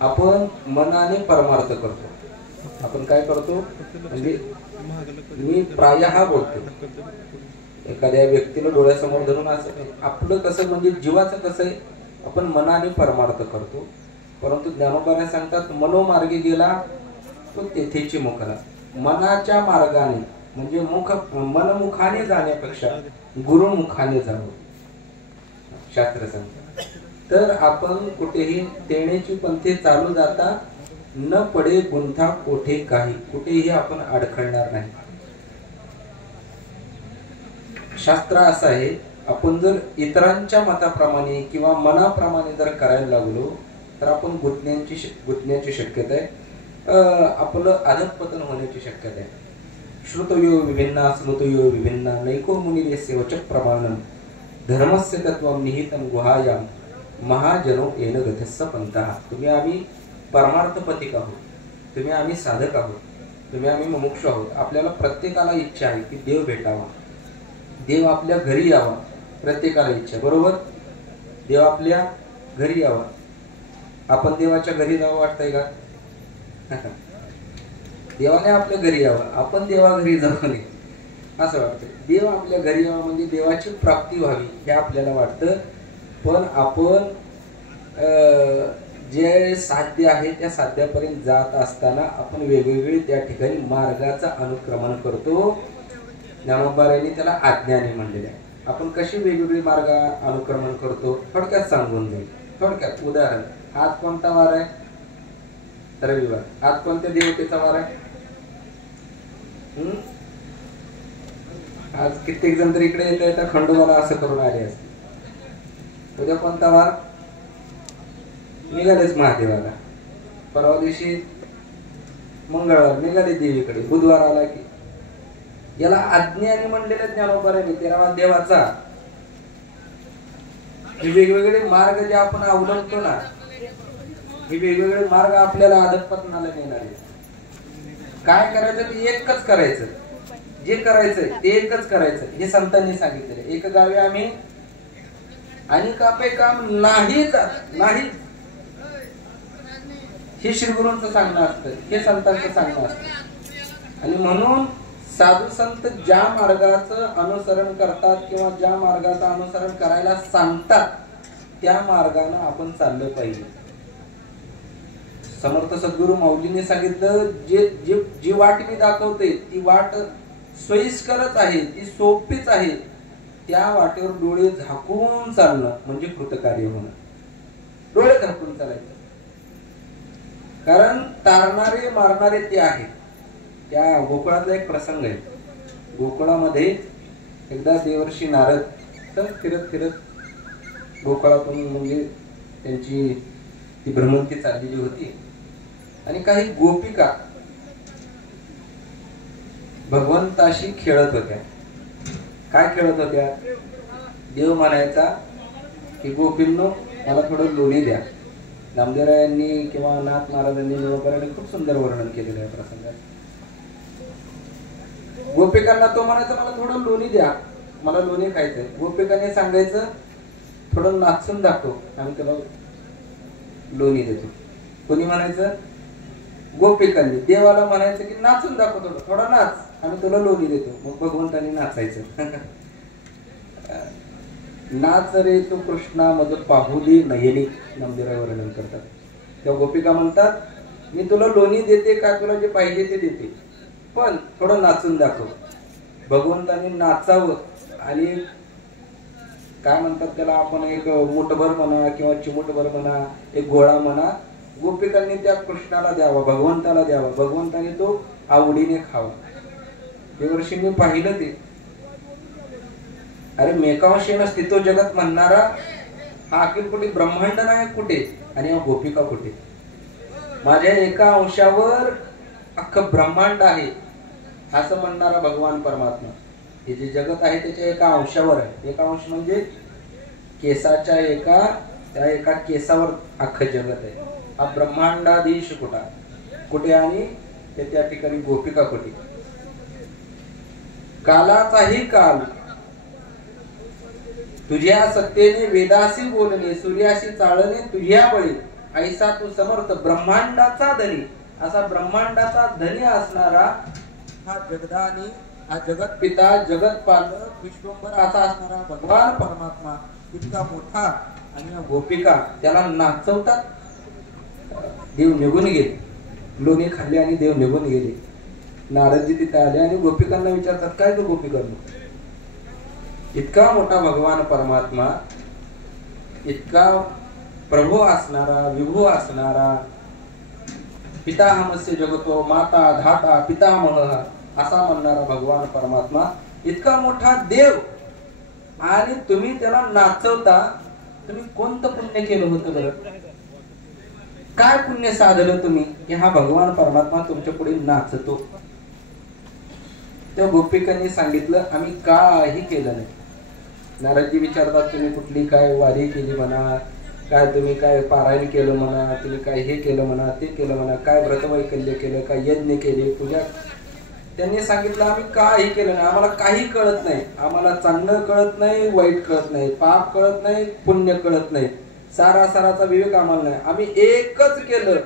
आपण मनाने परमार्थ करतो. आपण काय करतो म्हणजे मी प्रायः बोलतो एखाद्या व्यक्तीला डोळ्यासमोर धरून असं आपलं कसं म्हणजे जीवाचं कसं आहे आपण मनाने परमार्थ करतो. परंतु ज्ञानोबा सांगतात मनोमार्गे गेला तो तेथेची मुखला. मनाच्या मार्गाने म्हणजे मनमुखाने जाण्यापेक्षा गुरुमुखाने जावं शास्त्र सांगतात. तर आपण कुठेही तेण्याची पंथे चालू जाता न पडे गुंथा कोठे काही, कुठेही आपण अडखळणार नाही. शास्त्र असं आहे आपण जर इतरांच्या मताप्रमाणे किंवा मनाप्रमाणे जर करायला लागलो तर आपण गुंतण्याची शक्यता आहे, आपलं अधःपतन होण्याची शक्यता आहे. श्रुतयो विभिन्ना स्मृतयो विभिन्ना नैको मुनिरेस्य वच प्रमाणम धर्मस्य तत्वं निहितं गुहायां महाजनो येन गतस्स पंथः. तुम्ही आम्ही परमार्थ पथिक आहोत, तुम्ही आम्ही साधक आहोत, तुम्ही आम्ही मुमुक्षु आहोत. आपल्याला प्रत्येकाला इच्छा आहे की देव भेटावा, देव आपल्या घरी यावा. प्रत्येकाला इच्छा बरोबर, देव आपल्या घरी यावा. आपण देवाच्या घरी जावं वाटतंय का? देवाने आपल्या घरी यावं, आपण देवा घरी जावं नाही असं वाटतं. देव आपल्या घरी यावं म्हणजे देवाची प्राप्ती व्हावी हे आपल्याला वाटतं. पण आपण जे साध्य आहे त्या साध्यापर्यंत जात असताना आपण वेगवेगळे त्या ठिकाणी मार्गाचा अनुक्रमण करतो. ज्ञानोबारायांनी त्याला आज्ञाने म्हणलेले आहे. आपण कशी वेगवेगळी मार्ग अनुक्रमण करतो थोडक्यात सांगून जाईल. थोडक्यात उदाहरण, आज कोणता वार आहे? रविवार. आज कोणत्या देवतेचा वार आहे? आज कित्येक जण तर इकडे येता खंडोबाला असं करून आले असते. उद्या कोणता वार? निघालेच महादेवाला. परवा दिवशी मंगळवार निघाले देवीकडे. बुधवार आला की याला आज्ञाने म्हणलेलं ज्ञानोबारांनी. तेरावा देवाचा. हे वेगवेगळे मार्ग जे आपण अवलंबतो ना, हे वेगवेगळे मार्ग आपल्याला अधःपतनाला नेणार आहे. काय करायचं ते एकच करायचं, जे करायचंय ते एकच करायचं हे संतांनी सांगितलेलं. एक गावी आम्ही आणि कापे काम नाही जात नाही, हे श्री गुरूंचं सांगणं असतं, हे संतांचं सांगणं असतं. आणि म्हणून साधू संत ज्या मार्गाचं अनुसरण करतात किंवा ज्या मार्गाचं अनुसरण करायला सांगतात त्या मार्गाने आपण चाललं पाहिजे. समर्थ सद्गुरु माऊलीने सांगितलं जी वाट मी दाखवते ती वाट सोयीस्करच आहे, ती सोपीच आहे. त्या वाटेवर डोळे झाकून चालणं म्हणजे कृतकार्य होणं. डोळे झाकून चालायचं, कारण तारणारे मारणारे ते आहेत. त्या गोकुळातला एक प्रसंग आहे. गोकुळामध्ये एकदा देवर्षी नारद तर फिरत फिरत गोकुळातून म्हणजे त्यांची ती भ्रमंती चाललेली होती आणि काही गोपिका भगवंताशी खेळत होत्या. काय खेळत होत्या? देव म्हणायचा की गोपींनो मला थोडं लोणी द्या. नामदेवरायांनी किंवा नाथ महाराजांनी ज्ञानोबारायांनी खूप सुंदर वर्णन केलेलं आहे प्रसंगात. गोपिकांना तो म्हणायचा मला थोडं लोणी द्या, मला लोणी खायचंय. गोपिकांनी सांगायचं थोडं नाचून दाखव, आम्ही तुला लोणी देतो. कोणी म्हणायचं? गोपिकांनी. देवाला म्हणायचं की नाचून दाखव, थोडा नाच, आम्ही तुला लोणी देतो. मग भगवंतांनी नाचायचं. नाच रे तो कृष्णा मज पाहुली नयनी, नामदेवराय वर्णन करतात. तेव्हा गोपिका म्हणतात मी तुला लोणी देते का, तुला जे पाहिजे ते देते, पण थोडं नाचून दाखव. भगवंतांनी नाचावं आणि काय म्हणतात त्याला आपण एक मुठभर म्हणा किंवा चिमुटभर म्हणा, एक गोळा म्हणा, गोपिकांनी त्या कृष्णाला द्यावा, भगवंताला द्यावा. भगवंताने तो आवडीने खावा. देवर्षी मी पाहिलं ते. अरे मेकांशेन स्थितो जगत म्हणणारा हा अखिल कुठे ब्रह्मांड नाही कुठे आणि हा गोपिका कुठे. माझ्या एका अंशावर अख्खं ब्रह्मांड आहे असं म्हणणारा भगवान परमात्मा. हे जे जगत आहे त्याच्या एका अंशावर आहे. एका अंश म्हणजे केसाच्या त्या एका केसावर अख्खं जगत आहे. हा ब्रह्मांडाधीश कुठे आणि त्या ठिकाणी गोपिका कुठे. कालाचाही काल तुझ्या सत्तेने वेदासी बोलणे, सूर्याशी चाळणे तुझ्या बळी ऐसा तू समर्थ ब्रह्मांडाचा धनी, असा ब्रह्मांडाचा धनी असणारा हा जगदानी, हा जगत पिता, जगत पालक, विश्वंभर असा असणारा भगवान परमात्मा इतका मोठा, आणि या गोपिका त्याला नाचवतात. देव निघून गेले, लोणी खाल्ले आणि देव निघून गेले. नारदजी तिथे आले आणि गोपिकांना विचारतात, काय तो गोपिकांना, इतका मोठा भगवान परमात्मा, इतका प्रभू असणारा, विभू असणारा, पितामहस्य जगतो माता धाता पितामह असा म्हणणारा भगवान परमात्मा, इतका मोठा देव, आणि तुम्ही त्याला नाचवता. तुम्ही कोणतं पुण्य केलं होतं बरं? काय पुण्य साधलं तुम्ही की हा भगवान परमात्मा तुमच्या पुढे नाचतो? त्या गोपिकांनी सांगितलं, आम्ही काही केलं नाही. नारदजी विचारतात, तुम्ही कुठली काय वारी केली म्हणा, काय तुम्ही काय पारायण केलं म्हणा, तुम्ही काय हे केलं म्हणा, ते केलं म्हणा, काय व्रतवैकल्य केलं, काय यज्ञ केले, पूजा. त्यांनी सांगितलं, आम्ही काही केलं नाही, आम्हाला काही कळत नाही. आम्हाला चांगलं कळत नाही, वाईट कळत नाही, पाप कळत नाही, पुण्य कळत नाही, सारासाराचा विवेक आम्हाला नाही. आम्ही एकच केलं,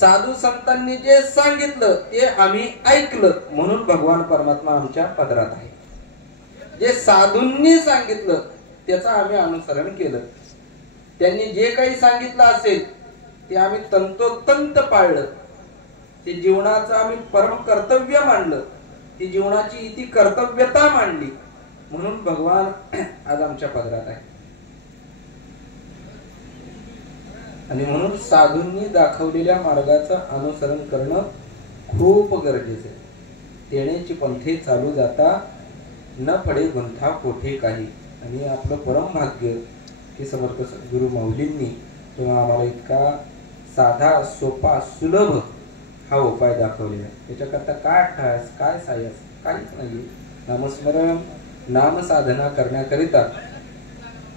साधू संतांनी जे सांगितलं ते आम्ही ऐकलं, म्हणून भगवान परमात्मा आमच्या पदरात आहे. जे साधूंनी सांगितलं त्याचं आम्ही अनुसरण केलं. त्यांनी जे काही सांगितलं असेल ते आम्ही तंतोतंत पाळलं. ते जीवनाचं आम्ही परम कर्तव्य मानलं, ती जीवनाची इति कर्तव्यता मांडली, म्हणून भगवान आज आमच्या पदरात आहे. आणि म्हणून साधूंनी दाखवलेल्या मार्गाचं अनुसरण करणं खूप गरजेचं आहे. तेणेची पंथे चालू जाता, न पडे गुंथा कोठे काही. आणि आपलं परम भाग्य की समर्थ गुरु माऊलींनी तुम्हाला आम्हाला इतका साधा, सोपा, सुलभ हा उपाय दाखवलेला. त्याच्याकरता काय ठास, काय सायस, काहीच नाही. नामस्मरण, नाम साधना करण्याकरिता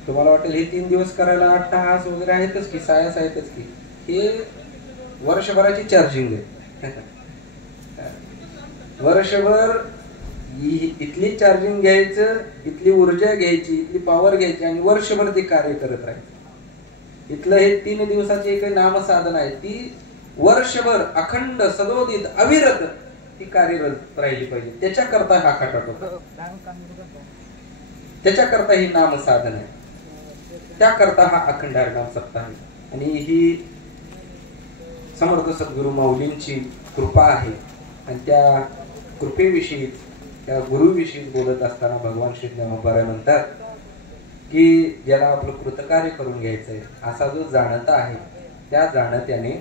तुम्हाला वाटेल हे 3 दिवस करायला 8 तास वगैरे आहेतच की, सायस आहेतच की. हे वर्षभराची चार्जिंग आहे. वर्षभर इथली चार्जिंग घ्यायचं, इथली ऊर्जा घ्यायची, इथली पॉवर घ्यायची आणि वर्षभर ते कार्य करत राहायचं. इथलं हे 3 दिवसाची एक नामसाधना आहे, ती वर्षभर अखंड सदोदित अविरत ती कार्यरत राहिली पाहिजे. त्याच्याकरता हा खटाट होता, त्याच्याकरता ही नामसाधना आहे, त्याकरता हा अखंड हरिनाम सप्ताह आहे. आणि ही समर्थ सद्गुरु माऊलींची कृपा आहे. आणि त्या कृपेविषयी, त्या गुरुविषयी बोलत असताना भगवान श्री ज्ञानोबा म्हणतात की ज्याला आपलं कृतकार्य करून घ्यायचंय असा जो जाणता आहे, त्या जाणत्याने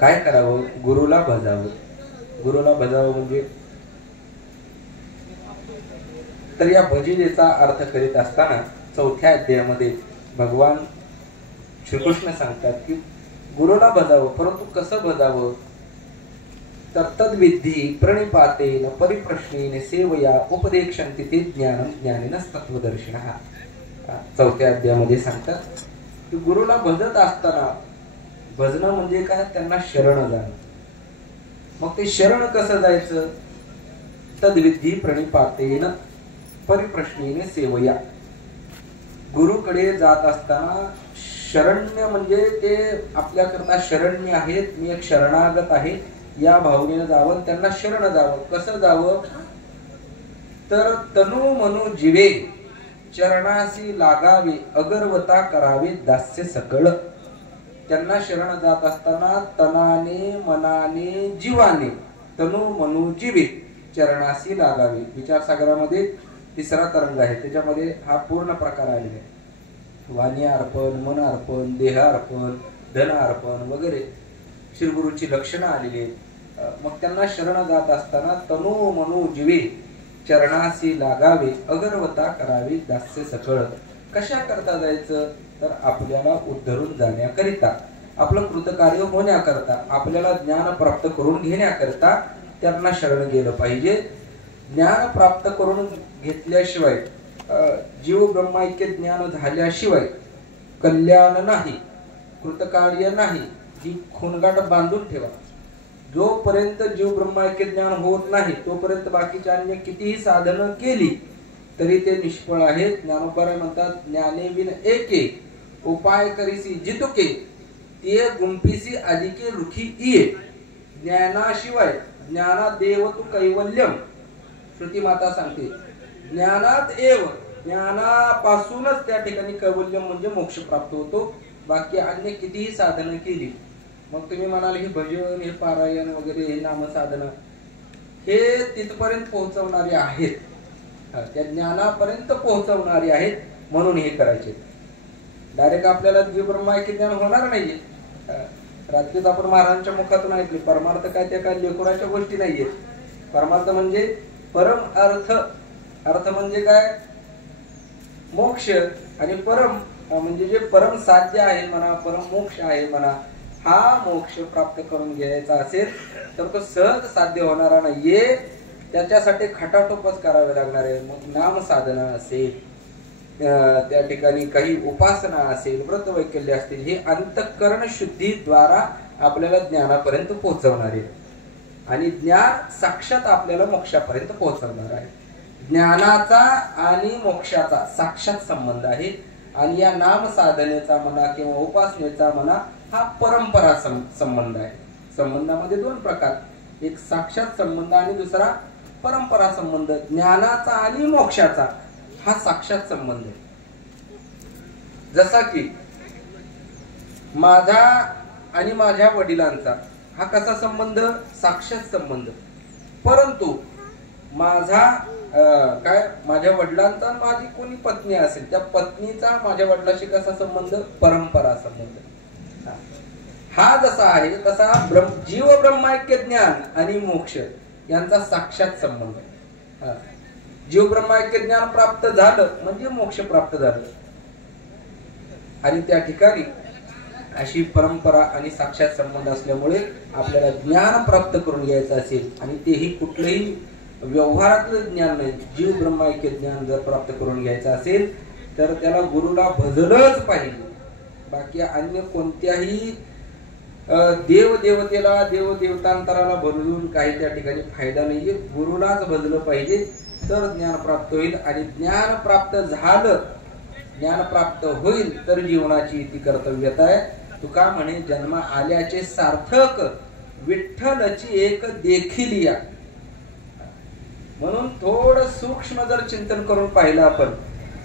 काय करावं? गुरुला भजावं. गुरुला भजावं म्हणजे, तर या भजिलेचा अर्थ करीत असताना 4थ्या अध्यायामध्ये भगवान श्रीकृष्ण सांगतात की गुरुला भजावं, परंतु कसं भजावं? तर तद्विधी प्रणिपातेन परिप्रश्नेन सेवया उपदेक्षन्ति ते ज्ञानं ज्ञानेन तत्वदर्शिनः. 4थ्या अध्यायामध्ये सांगतात की गुरुला भजत असताना, भजणं म्हणजे काय? त्यांना शरण जाणं. मग ते शरण कसं जायचं? तद्विधी प्रणिपातेन परिप्रश्नेन सेवया. गुरुकडे जात असताना शरण्य म्हणजे ते आपल्याकरता शरण्य आहेत, मी एक शरणागत आहे या भावनेनं जावं, त्यांना शरण जावं. कसं जावं? तर तनु मनु जीवे चरणासी लागावे, अगरवता करावे दास्य सकळ. त्यांना शरण जात असताना तनाने, मनाने, जीवाने, तनु मनु जीवे चरणासी लागावे. विचारसागरामध्ये 3रा तरंग आहे, त्याच्यामध्ये हा पूर्ण प्रकार आलेला आहे. वाणी अर्पण, मन अर्पण, देह अर्पण, धन अर्पण वगैरे श्रीगुरूची लक्षणं आलेली आहेत. मग त्यांना शरण जात असताना तनु मनु जीवे चरणासी लागावे, अगरवता करावी दास्य सकळ. कशा करता जायचं? तर आपल्याला उद्धरून जाण्याकरिता, आपलं कृतकार्य होण्याकरता, आपल्याला ज्ञान प्राप्त करून घेण्याकरता त्यांना शरण गेलं पाहिजे. ज्ञान प्राप्त करून घेतल्याशिवाय, जीव ब्रह्मैक्य ज्ञान झाल्याशिवाय कल्याण नाही, कृतकार्य नाही. ही खूणगाठ बांधून ठेवा. जोपर्यंत जीव ब्रह्मैक्य ज्ञान होत नाही तोपर्यंत बाकीच्या अन्य कितीही साधनं केली तरी ते निष्फळ आहेत. ज्ञानोबा म्हणतात, ज्ञाने विन एके उपाय करीसी जितुके ते गुंफीसी अधिके रुखी इये. ज्ञानाशिवाय ज्ञाना देव तू कैवल्यम. श्रुती माता सांगते ज्ञानात एव, ज्ञानापासूनच त्या ठिकाणी कैवल्यम म्हणजे मोक्ष प्राप्त होतो. बाकी अन्य कितीही साधनं केली, मग तुम्ही म्हणाल हे भजन, हे पारायण वगैरे, हे नामसाधना, हे तिथपर्यंत पोहोचवणारे आहेत, त्या ज्ञानापर्यंत पोहोचवणारे आहेत, म्हणून हे करायचे. डायरेक्ट आपल्याला द्विब्रह्मायक्य ज्ञान होणार नाहीये. रात्रीच आपण महाराजांच्या मुखातून ऐकले परमार्थ काय, त्या काय लेकराच्या गोष्टी नाहीयेत. परमार्थ म्हणजे परम अर्थ. अर्थ म्हणजे काय? मोक्ष. आणि परम म्हणजे जे परम साध्य आहे म्हणा, परम मोक्ष आहे म्हणा. हा मोक्ष प्राप्त करून घ्यायचा असेल तर तो सहज साध्य होणारा नाहीये. त्याच्यासाठी खटाटोपच करावे लागणार आहे. मग नाम साधना असेल, त्या ठिकाणी काही उपासना असेल, व्रत वैकल्य असतील, हे अंतःकरण शुद्धीद्वारा आपल्याला ज्ञानापर्यंत पोहोचवणार आहे. आणि ज्ञान साक्षात आपल्याला मोक्षापर्यंत पोहोचवणार आहे. ज्ञानाचा आणि मोक्षाचा साक्षात संबंध आहे. आणि या नाम साधनेचा म्हणा किंवा उपासनेचा म्हणा हा परंपरा संबंध आहे. संबंधामध्ये दोन प्रकार, एक साक्षात संबंध आणि दुसरा परंपरा संबंध. ज्ञानाचा आणि मोक्षाचा हा साक्षात संबंध आहे. जसा की माझा आणि माझ्या वडिलांचा हा कसा संबंध? साक्षात संबंध. परंतु माझा माझ्या वडिलांचा माझी कोणी पत्नी असेल, त्या पत्नीचा माझ्या वडिलाशी कसा संबंध? परंपरा संबंध. हा जसा आहे तसा जीव ब्रह्मायक्य ज्ञान आणि मोक्ष यांचा साक्षात संबंध. जीव ब्रह्मायक्य ज्ञान प्राप्त झालं म्हणजे मोक्ष प्राप्त झालं. आणि त्या ठिकाणी अशी परंपरा आणि साक्षात संबंध असल्यामुळे आपल्याला ज्ञान प्राप्त करून घ्यायचं असेल, आणि तेही कुठलंही व्यवहारातलं ज्ञान नाही, जीव ब्रह्मायक्य ज्ञान जर प्राप्त करून घ्यायचं असेल तर त्याला गुरुला भजलंच पाहिजे. बाकी अन्य कोणत्याही देवदेवतेला, देवदेवतांतराला भजून काही त्या ठिकाणी फायदा नाहीये. गुरुलाच भजलं पाहिजे तर ज्ञान प्राप्त होईल. आणि ज्ञान प्राप्त झालं, ज्ञान प्राप्त होईल तर जीवनाची ती कर्तव्यता आहे. तुका म्हणे जन्म आल्याचे सार्थक, विठ्ठलची एक देखील या. म्हणून थोडं सूक्ष्म जर चिंतन करून पाहिलं आपण,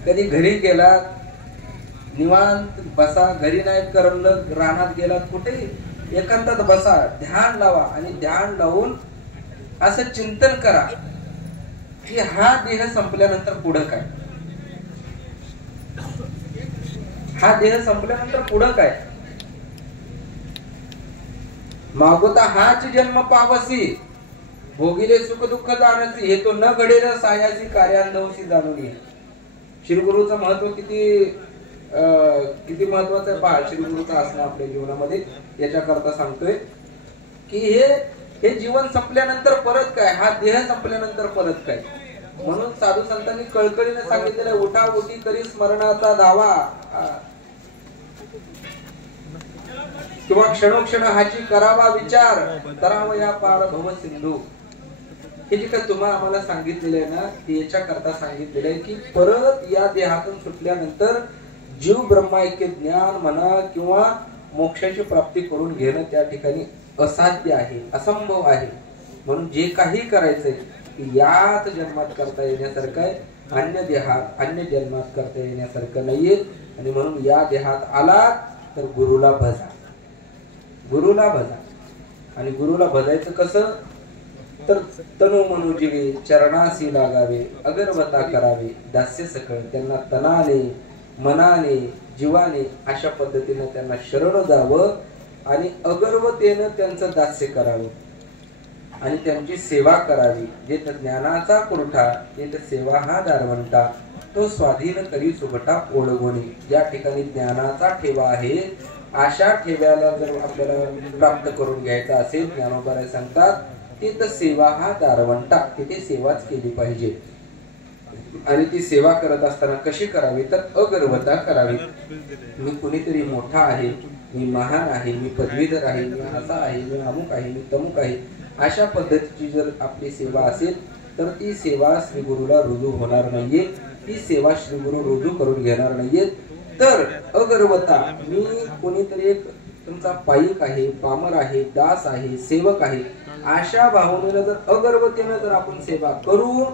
कधी घरी गेलात निवांत बसा, घरी नाही करमलं रानात गेलात, कुठेही एकांतात बसा, ध्यान लावा आणि ध्यान लावून असं चिंतन करा की हा देह संपल्यानंतर पुढं काय, हा देह संपल्यानंतर पुढं काय. मागोता हाच जन्म पावसी, भोगिले सुख दुःख जाणसी, हे तो न घडेल सायासी कार्यानुभवसी जाणून ये. श्रीगुरूचं महत्व किती महत्वाचं आहे पहा. श्रीगुरूचं असणं आपल्या जीवनामध्ये याच्याकरता सांगतोय की हे जीवन संपल्यानंतर परत काय, हा देह संपल्यानंतर परत काय. म्हणून साधू संतांनी कळकळीने सांगितलेलं, उठा उठी करी स्मरणाचा धावा, किंवा क्षणोक्षण हाची करावा विचार, करावा या पार भव सिंधू. हे जे काय तुम्हाला आम्हाला सांगितलेलं आहे ना, ते याच्या करता सांगितलेलं आहे की परत या देहातून सुटल्यानंतर जीव ब्रह्मायक्य ज्ञान म्हणा किंवा मोक्षाची प्राप्ती करून घेणं त्या ठिकाणी असाध्य आहे, असंभव आहे. म्हणून जे काही करायचंय याच जन्मात करता येण्यासारखं आहे, अन्य देहात अन्य जन्मात करता येण्यासारखं नाहीये. आणि म्हणून या देहात आलात तर गुरुला भजा, गुरुला भजा. आणि गुरुला भजायचं कसं तर तनु मनु जीवे चरणासी लागावे, अगरवता करावे दास्य सकळ. त्यांना तनाने मनाने जीवाने अशा पद्धतीने त्यांना शरण जावं आणि अगर्वतेनं त्यांचं दास्य करावं आणि त्यांची सेवा करावी. जे ज्ञानाचा पुरठा ते सेवा हा दारवंटा, तो स्वाधीन करी सुगटा ओळगोणी. ज्या ठिकाणी ज्ञानाचा ठेवा आहे अशा ठेव्याला जर आपल्याला प्राप्त करून घ्यायचा असेल, ज्ञानोबराय सांगतात तिथं सेवा हा दारवंटा, तिथे सेवाच केली पाहिजे. आणि ती सेवा करत असताना कशी करावी तर अगर्वता करावी. मी कुणीतरी मोठा आहे, मी महान आहे, मी पदवीधर आहे, मी असा आहे, मी अमुक आहे, मी तमुक आहे, अशा पद्धतीची जर आपली सेवा असेल तर ती सेवा श्री गुरुला रुजू होणार नाहीये, ती सेवा श्री गुरु रुजू करून घेणार नाहीये. तर अगर्वता, मी कोणीतरी एक तुमचा पाईक आहे, पामर आहे, दास आहे, सेवक आहे, अशा भावनेला जर अगर्वतेनं जर आपण सेवा करू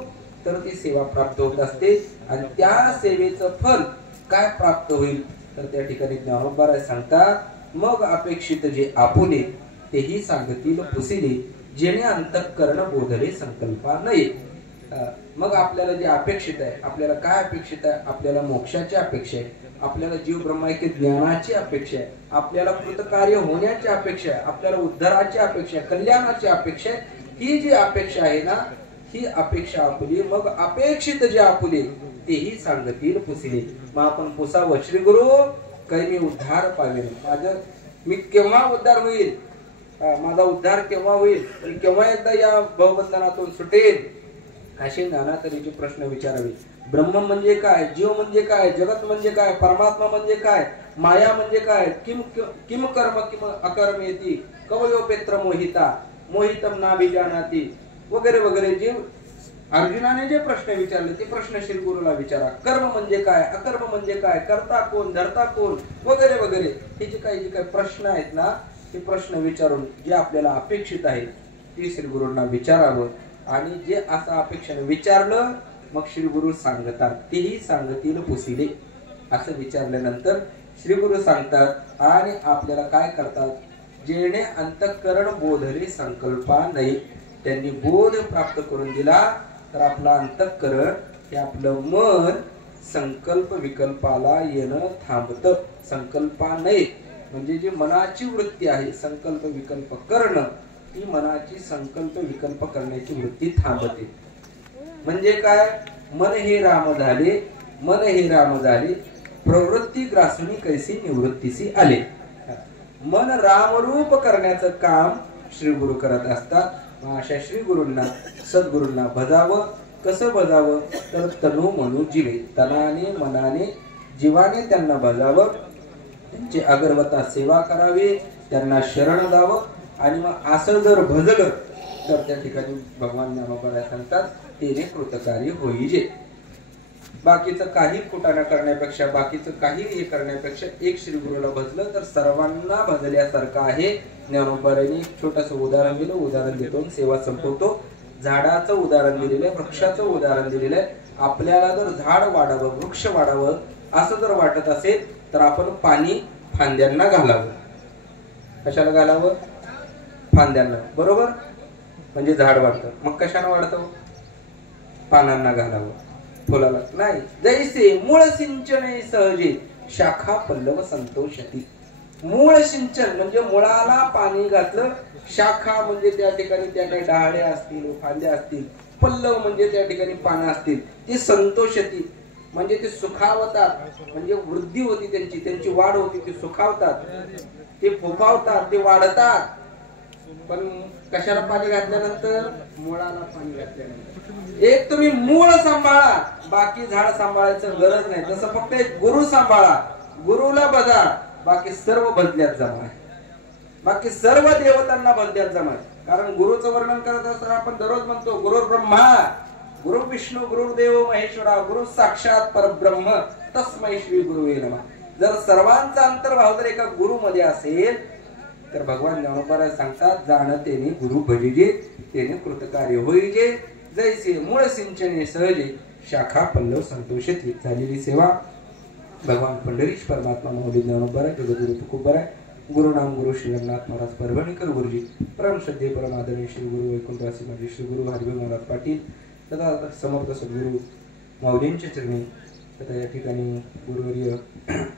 तर ती सेवा प्राप्त होत असते. आणि त्या सेवेचं फल काय प्राप्त होईल तर त्या ठिकाणी ज्ञानोबा सांगतात, मग अपेक्षित जे आपुले तेही सांगतील पुसिले, जेणे अंतःकरण बोधले संकल्पा नये. मग आपल्याला जे अपेक्षित आहे, आपल्याला काय अपेक्षित आहे? आपल्याला मोक्षाची अपेक्षा आहे, आपल्याला जीव ब्रह्माईक ज्ञानाची अपेक्षा आहे, आपल्याला कृतकार्य होण्याची अपेक्षा आहे, आपल्याला उद्धाराची अपेक्षा आहे, कल्याणाची अपेक्षा आहे. ही जी अपेक्षा आहे ना, ही अपेक्षा आपुली, मग अपेक्षित जे आपुले तेही सांगतील पुसिले. मग आपण पुसावं, श्री गुरु काही मी उद्धार पावेन, मी केव्हा उद्धार होईल, माझा उद्धार केव्हा होईल, केव्हा एकदा या भवबंधनातून सुटेल, असे नाना तऱ्हेचे प्रश्न विचारावे. ब्रह्म म्हणजे काय, जीव म्हणजे काय, जगत म्हणजे काय, परमात्मा म्हणजे काय, माया म्हणजे काय, किम कर्म किम अकर्म येती, कवयोपेत्र मोहिता मोहितम नाभिजानाती वगैरे वगैरे. जे अर्जुनाने जे प्रश्न विचारले ते प्रश्न श्री गुरुला विचारा. कर्म म्हणजे काय, अकर्म म्हणजे काय, करता कोण, धरता कोण वगैरे वगैरे. हे जे काही प्रश्न आहेत ना, ते प्रश्न विचारून जे आपल्याला अपेक्षित आहे ते श्री गुरूंना विचारावं. आणि जे असं अपेक्षेने विचारलं मग श्री गुरु सांगतात, तेही सांगतील पुसिले. असं विचारल्यानंतर श्री गुरु सांगतात आणि आपल्याला काय करतात, जेणे अंतःकरण बोधले संकल्पा नाही. त्यांनी बोध प्राप्त करून दिला तर आपलं अंतःकरण हे आपलं मन संकल्प विकल्पाला येणं थांबतं. संकल्पा नाही म्हणजे जी मनाची वृत्ती आहे संकल्प विकल्प करणं, ती मनाची संकल्प विकल्प करण्याची वृत्ती थांबते. म्हणजे काय, मन हे राम झाले, मन हे राम झाले, प्रवृत्ती ग्रासुनी कैसी निवृत्तीसी आले. मन रामरूप करण्याचं काम श्री गुरु करत असतात. अशा श्री गुरूंना सद्गुरूंना भजावं. कसं भजावं तर तनु मनु जीवे, तनाने मनाने जीवाने त्यांना भजावं, त्यांची अगर्वता सेवा करावी, त्यांना शरण द्यावं. आणि मग असं जर भजलं तर त्या ठिकाणी भगवान ज्ञानोबा सांगतात, तेने कृतकार्य होईजे. बाकीचं काही कुटाणा करण्यापेक्षा, बाकीचं काही हे करण्यापेक्षा एक श्री गुरुला भजलं तर सर्वांना भजल्यासारखं आहे. ज्ञानोबांनी छोटस उदाहरण दिलं, उदाहरण देतो सेवा संपवतो. झाडाचं उदाहरण दिलेलं आहे, वृक्षाचं उदाहरण दिलेलं आहे. आपल्याला जर झाड वाढावं, वृक्ष वाढावं असं जर वाटत असेल तर आपण पाणी फांद्यांना घालावं. कशाला घालावं? फांद्यांना, बरोबर? म्हणजे झाड वाढतं. मग कशाला वाढतं? पानांना घालावं, फुलाला नाही. जैसे मूळ सिंचने सहजे शाखा पल्लव संतोषती. मूळ सिंचन म्हणजे मुळाला पाणी घातलं, शाखा म्हणजे त्या ठिकाणी त्या काही डहाळ्या असतील, फांद्या असतील, पल्लव म्हणजे त्या ठिकाणी पानं असतील, ते संतोषती म्हणजे ते सुखावतात, म्हणजे वृद्धी होती त्यांची, त्यांची वाढ होती, ते सुखावतात, ते फोफावतात, ते वाढतात. पण कशाला पाणी घातल्यानंतर? मुळाला पाणी घातल्यानंतर. एक तुम्ही मूळ सांभाळा, बाकी झाड सांभाळायचं गरज नाही. तसं फक्त एक गुरु सांभाळा, गुरुला बघा, बाकी सर्व बदल्यात जमा, बाकी सर्व देवतांना बदल्यात जमा. कारण गुरुचं वर्णन करत असताना आपण दररोज म्हणतो गुरु ब्रह्मा, गुरु विष्णू, गुरुदेव महेश्वरा, गुरु साक्षात परब्रह्म तस्मै श्री गुरुवे नमः. जर सर्वांचा अंतर्भाव जर एका गुरु मध्ये असेल तर भगवान ज्ञानोबा सांगतात, जाणतेने गुरु भजिजे तेने कृतकार्य होईजे. जैसे मूळ सिंचने सहजे शाखा पल्लव संतोषित. झालेली सेवा भगवान पंढरीश परमात्मा महोदय ज्ञानोबा जगद्गुरु तुकोबा गुरु नाम गुरु श्री रंगनाथ महाराज परभणीकर गुरुजी, परम श्रद्धे परम आदरणीय श्री गुरु वैकुंठवासी माझे श्री गुरु हरिभाऊ महाराज पाटील तथा समर्थ सद्गुरु माऊलींच्या चरणी तथा या ठिकाणी गुरुवर्य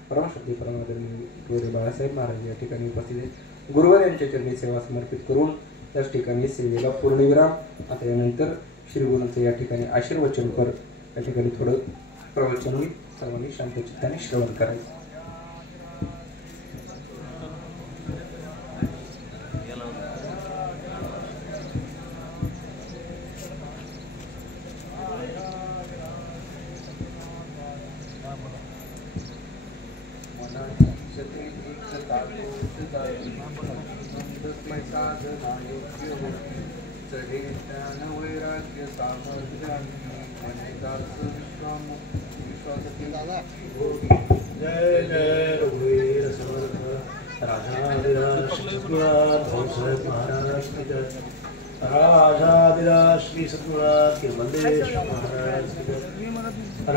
परम श्रद्धे परम आदरणीय गुरु बाळासाहेब महाराज या ठिकाणी उपस्थित आहेत. गुरुवर यांच्या चरणी सेवा समर्पित करून त्याच ठिकाणी सेवेला पूर्णविराम. आता यानंतर श्री गुरूंचं या ठिकाणी आशीर्वचन कर या ठिकाणी थोडं प्रवचन होईल. सर्वांनी शांत चित्ताने श्रवण करायचं. वैराग्य सामर्थ्याने विश्वास जय जय रघुवीर समर्थ राजाधिराज श्री सद्गुरुनाथ भाऊसाहेब महाराज की जय। राजाधिराज श्री सद्गुरुनाथ केवलेश्वर महाराज की जय।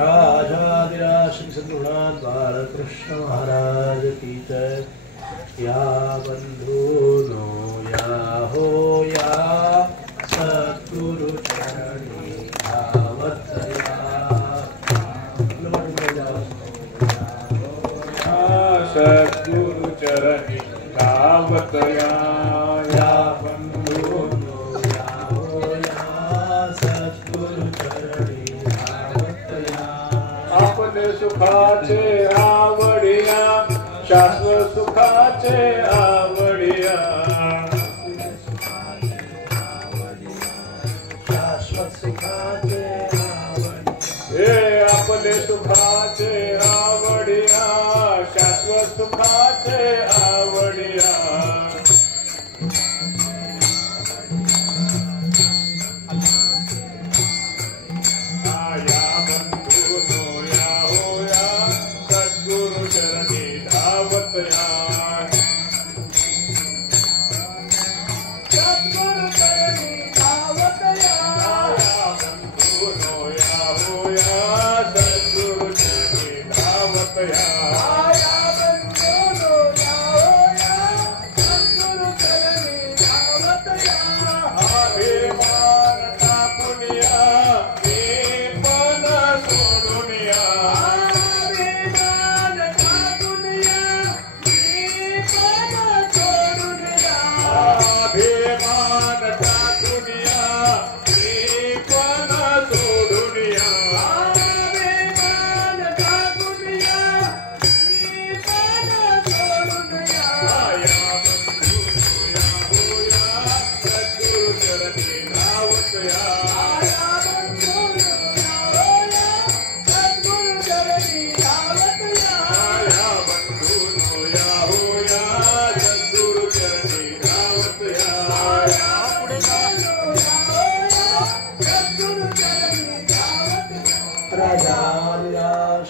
राजाधिराज श्री सद्गुरुनाथ बालकृष्ण महाराज की जय। या बंधुनो या हो या सद्गुरु चरणी धावत सद्गुरु चरणी धावत या बंधुनो या हो या सद्गुरु चरणी धावत आपले सुखाचे आवडिया शाश्वत सुखाचे आवडिया शाश्वत सुखाचे हे आपले सुखाचे आवडिया शाश्वत सुखाचे आवडिया या बंधुनो या हो या सद्गुरु चरणी धावत या सद्गुरु चरणी धावत या बंधुनो या हो या सद्गुरु चरणी धावत या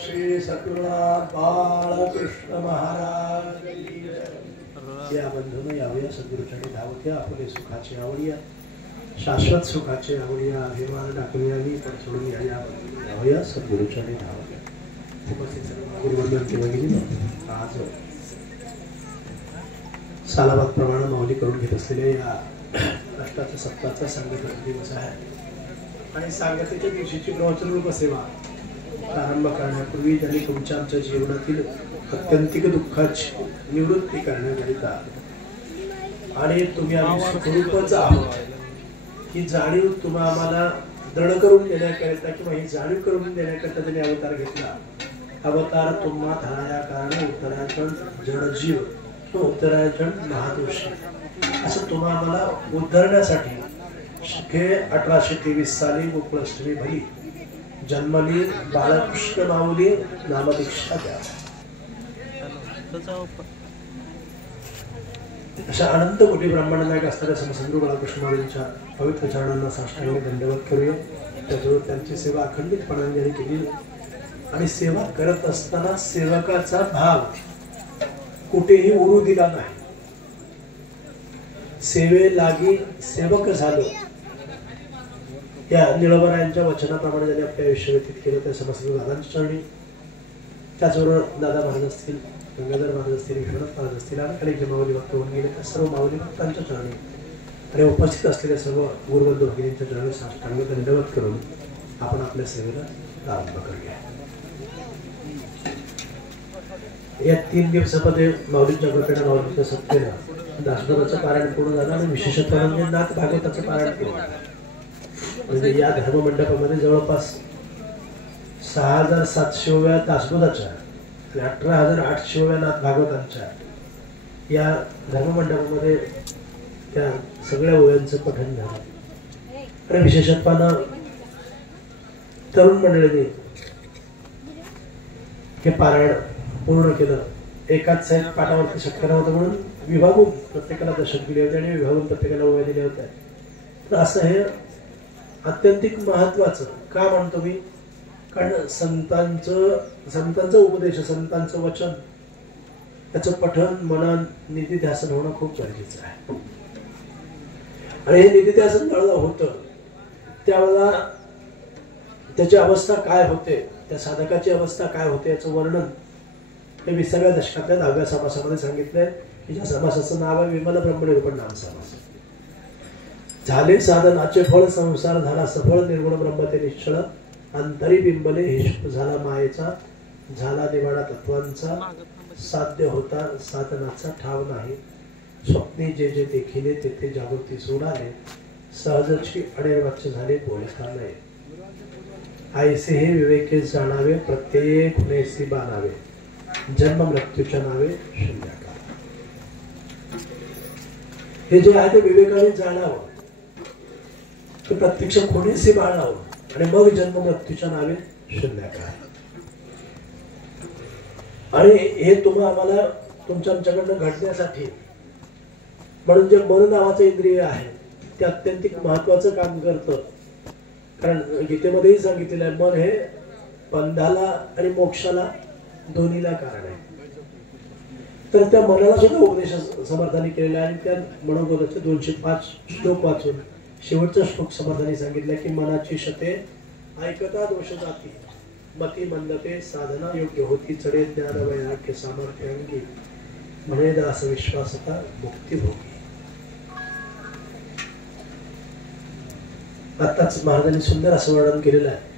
श्री सद्गुरुनाथ बालकृष्ण महाराज या बंधून यावया सद्गुरुचरणी धावत्या आपले सुखाचे आवडिया शाश्वत सुखाचे आवडिया अभिमान टाकून यावी पण सोडून यावया सद्गुरुचरणी धावत्या उपस्थित सर्व गुरुवंदन केलं गेली आज सालाबाद प्रमाणे माऊली करून घेत असलेल्या या अष्टाचा सप्ताहाचा सांगतेचा दिवस आहे आणि सांगतेच्या दिवशीची प्रवचन रूप सेवा प्रारंभ करण्यापूर्वी त्यांनी तुमच्या आमच्या जीवनातील अत्यंतिक दुःखाची निवृत्ती करण्याकरिता आणि तुम्ही आम्ही सुखरूपच आहोत ही जाणीव तुम्हा आम्हाला दृढ करून देण्याकरिता किंवा ही जाणीव करून देण्याकरिता त्यांनी अवतार घेतला। अवतार तुम्हा धाया कारण उत्तरायण जडजीव उत्तरायण महादोषी असं तुम्हा आम्हाला उद्धरण्यासाठी शिखे 1823 साली गोकुळाष्टमी भरी जन्मली बालकृष्ण माऊली नामदीक्षा द्या अशा अनंत कोटी ब्राह्मणांना असणाऱ्या समसंद्र बालकृष्ण माऊलींच्या पवित्र चरणांना साष्टांग दंडवत करूया। त्याच्यावर त्यांची सेवा अखंडितपणाने केली आणि सेवा करत असताना सेवकाचा भाव कुठेही उरू दिला नाही। सेवे लागी सेवक झालो या निळवरायांच्या वचनाप्रमाणे त्यांनी आपले आयुष्य व्यतीत केलं। त्या समस्त दादांच्या चरणी त्याचबरोबर दादा महाराज असतील गंगाधर महाराज असतील विश्वनाथ महाराज असतील आणि अनेक जे माऊली भक्त होऊन गेले त्या सर्व माऊली भक्तांच्या चरणी आणि उपस्थित असलेल्या सर्व गुरुवंद भगिनींच्या चरणी साष्टांग दंडवत करून आपण आपल्या सेवेला प्रारंभ करूया। या 3 दिवसामध्ये माऊलींच्या कृपेने माऊलींच्या सत्तेनं दासबोधाचं पारायण पूर्ण झालं आणि विशेषत्व म्हणजे नाथ भागवताचं पारायण पूर्ण झालं। म्हणजे या धर्ममंडपामध्ये जवळपास 6700व्या दासबोधाच्या आणि 18800व्या नाथ भागवतांच्या या धर्ममंडपामध्ये त्या सगळ्या ओव्यांचं पठण झालं आणि विशेषत्वानं तरुण मंडळींनी हे पारायण पूर्ण केलं। एकाच साहेब पाठावरती शक्य नव्हतं म्हणून विभागून प्रत्येकाला दशक दिले होते आणि विभागून प्रत्येकाला ओव्या दिल्या होत्या। तर असं हे अत्यंतिक महत्वाचं का म्हणतो मी कारण संतांचं उपदेश, संतांचं वचन, त्याचं पठन, मनन, निधिध्यासन होणं खूप गरजेचं आहे. आणि हे निधिध्यासन ज्यावेळेला होतं त्यावेळेला त्याची अवस्था काय होते, त्या साधकाची अवस्था काय होते याचं वर्णन हे 20व्या दशकातल्या 10व्या समासामध्ये सांगितलंय, की ज्या समासाचं नाव आहे विमल ब्रह्मनिरूपण नाम समास. झाले साधनाचे फळ, संसार झाला सफळ, निर्गुण ब्रह्म ते निश्चळ, अंतरी बिंबले हिशोब झाला मायेचा, झाला निवाडा तत्वांचा, साध्य होता साधनाचा ठाव नाही, स्वप्नी जे जे देखिले तेथे जागृती सोडाले, सहजची अडेरवाच्य झाले बोलता नये, आयसे हे विवेके जाणावे, प्रत्येक नेसी बाणावे, जन्म मृत्यूच्या नावे शून्याकार. हे जे आहे ते विवेकाने जाणावं, ते प्रत्यक्ष कोणीसी बाणावं, आणि मग जन्म मृत्यूच्या नावे शून्याकार. आणि हे आम्हाला तुमच्याकडनं घडण्यासाठी म्हणून जे मन नावाचं इंद्रिय आहे ते अत्यंतिक महत्वाचं काम करतं. कारण गीतेमध्येही सांगितलेलं आहे, मन हे बंधाला आणि मोक्षाला दोन्हीला कारण आहे. तर त्या मनाला सुद्धा उपदेश समर्थाने केलेला आहे. आणि त्या मनोगताचे 205 श्लोक वाचून शेवटचा श्लोक समर्थाने सांगितलं की मनाची शते ऐकता दोष जाती, मती मंदते साधना योग्य होती, चढे ज्ञान वैराग्य सामर्थ्य अंगी, म्हणे दास विश्वासता मुक्ती भोगी. आताच महाराजांनी सुंदर असं वर्णन केलेलं आहे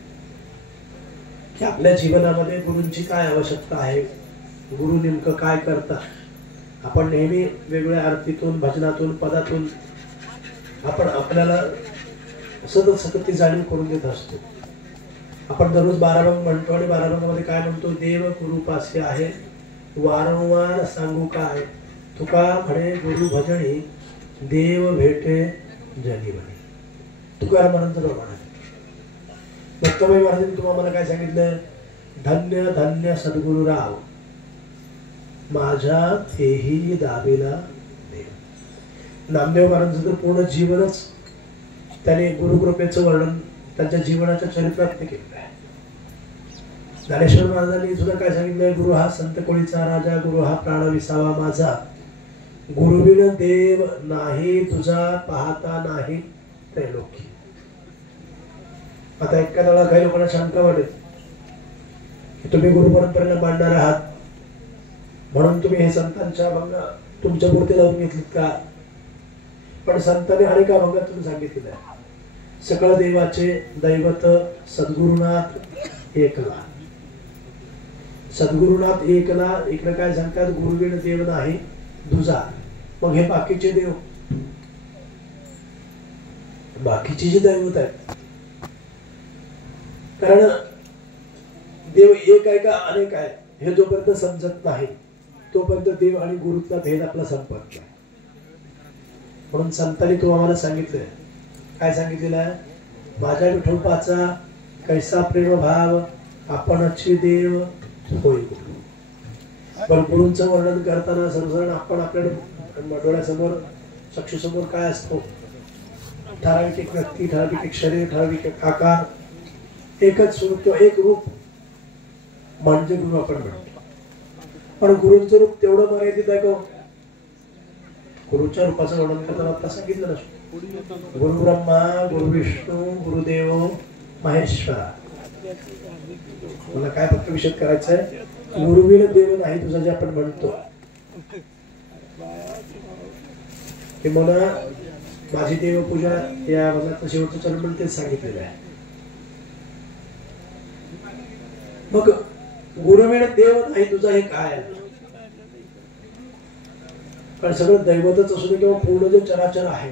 की आपल्या जीवनामध्ये गुरूंची काय आवश्यकता आहे, गुरु नेमकं काय करतात. आपण नेहमी वेगवेगळ्या आरतीतून, भजनातून, पदातून आपण आपल्याला सतत ती जाणीव करून देत असतो. आपण दररोज 12 भंग म्हणतो आणि 12 भंगामध्ये काय म्हणतो, देव गुरु पासे आहे वारंवार सांगू काय, तुका म्हणे गुरु भजणी, देव भेटे जनी म्हणे. तुकाराम महाराजांचं प्रमाण आहे. दत्तबाई महाराजांनी तुम्हाला काय सांगितलं, धन्य धन्य सद्गुरु राव, माझ्या तेही दाबेला देव. नामदेव महाराजांचं तर पूर्ण जीवनच त्याने गुरुकृपेचं वर्णन त्यांच्या जीवनाच्या चरित्रात केलेलं आहे. ज्ञानेश्वर महाराजांनी सुद्धा काय सांगितलंय, गुरु हा संत कोळीचा राजा, गुरु हा प्राण विसावा माझा, गुरुविन देव नाही तुझा, पाहता नाही त्रैलोकी. आता एका वेळा काही लोकांना शंका वाटेल की तुम्ही गुरु परंपरेला मांडणार आहात म्हणून तुम्ही हे संतांच्या भंग तुमच्या पुरते लावून घेतलीत का. पण संतांनी अनेक अभंगातून सांगितलेलं आहे, सकळ देवाचे दैवत सद्गुरुनाथ एकला. सद्गुरुनाथ एकला, इकडे काय सांगतात, गुरुविण देव नाही दुजा. मग हे बाकीचे देव, बाकीची जी दैवत आहेत, कारण देव एक आहे का अनेक आहे हे जोपर्यंत समजत नाही तोपर्यंत देव आणि गुरुचा भेद आपला संपत नाही. म्हणून संतांनी आम्हाला सांगितलंय, काय सांगितलेलं आहे, माझ्या विठोबाचा कैसा प्रेम भाव, आपणची देव होय गुरु. पण गुरूंचं वर्णन करताना सर्वसाधारण आपण आपल्या डोळ्यासमोर, चक्षुसमोर काय असतो, ठराविक एक व्यक्ती, ठराविक एक शरीर, ठराविक एक आकार, एकच स्वरूप किंवा एक रूप म्हणजे गुरु आपण म्हणतो. पण गुरूंचं रूप तेवढं मर्यादित आहे का. गुरुच्या रूपाचं वर्णन करताना आता सांगितलं नसतो, गुरु ब्रह्मा गुरु विष्णू गुरुदेव महेश्वरा. मला काय फक्त विषय करायचं आहे, गुरुविण देव नाही तुझा जे आपण म्हणतो, की मला माझी देवपूजा या भागात शेवटचं चरण पण तेच सांगितलेलं आहे. मग गुरुविण देव नाही तुझा हे काय. कारण सगळं दैवतच असू दे किंवा पूर्ण जे चराचर आहे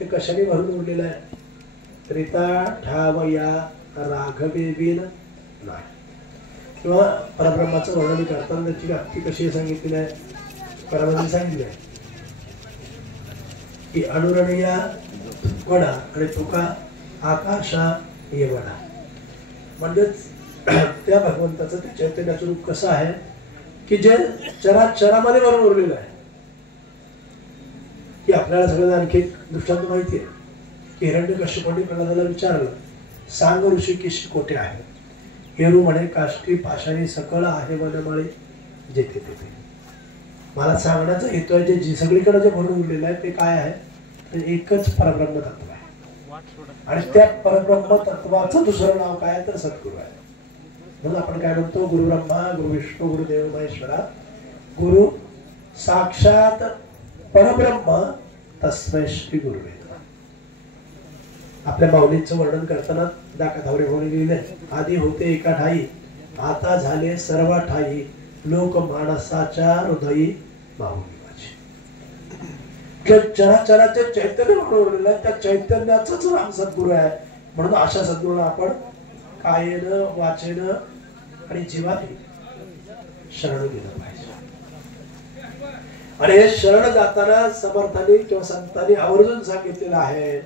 ते कशाने भरून उरलेलं आहे, त्रिता ठाव या राघवेबीन नाही. किंवा परब्रह्माचं वर्णन करताना त्याची व्याप्ती कशी सांगितलेली आहे, परमाने सांगितलं आहे की अनुरणीया वडा आणि तुका आकाशा ये वडा. म्हणजेच त्या भगवंताचं ते चैतन्याचं रूप कसं आहे की जे चराचरामध्ये भरून उरलेलं आहे. की आपल्याला सगळ्यांना आणखी एक दृष्टांत माहिती आहे की हिरण्यकश्यपाने प्रल्हादाला विचारलं, सांग ऋषी किशी कोठे आहे. हेरू म्हणे काष्टी पाषाणी सकळ आहे वनमाळे जेथे तेथे. मला सांगण्याचा हेतू आहे जे सगळीकडे जे भरून उरलेलं आहे ते काय आहे तर एकच परब्रह्म तत्व आहे. आणि त्या परब्रह्म तत्वाचं दुसरं नाव काय तर सद्गुरू आहे. म्हणून आपण काय म्हणतो गुरु ब्रह्मा गुरु विष्णू गुरुदेव महेश्वरा गुरु साक्षात परब्रह्म तस्मै श्री गुरुवे. आपल्या माऊलींचं वर्णन करताना दाखवरे होणे लिहिले आधी होते एका ठाई आता झाले सर्व ठाई लोक माणसाच्या हृदयी माऊली माझी. चराचराचे चैतन्य म्हणून त्या चैतन्याच नाम सद्गुरू आहे. म्हणून अशा सद्गुरूला आपण कायेनं वाचेनं आणि जीवाने शरण गेलं पाहिजे. आणि हे शरण जाताना समर्थांनी किंवा संतांनी आवर्जून सांगितलेलं आहे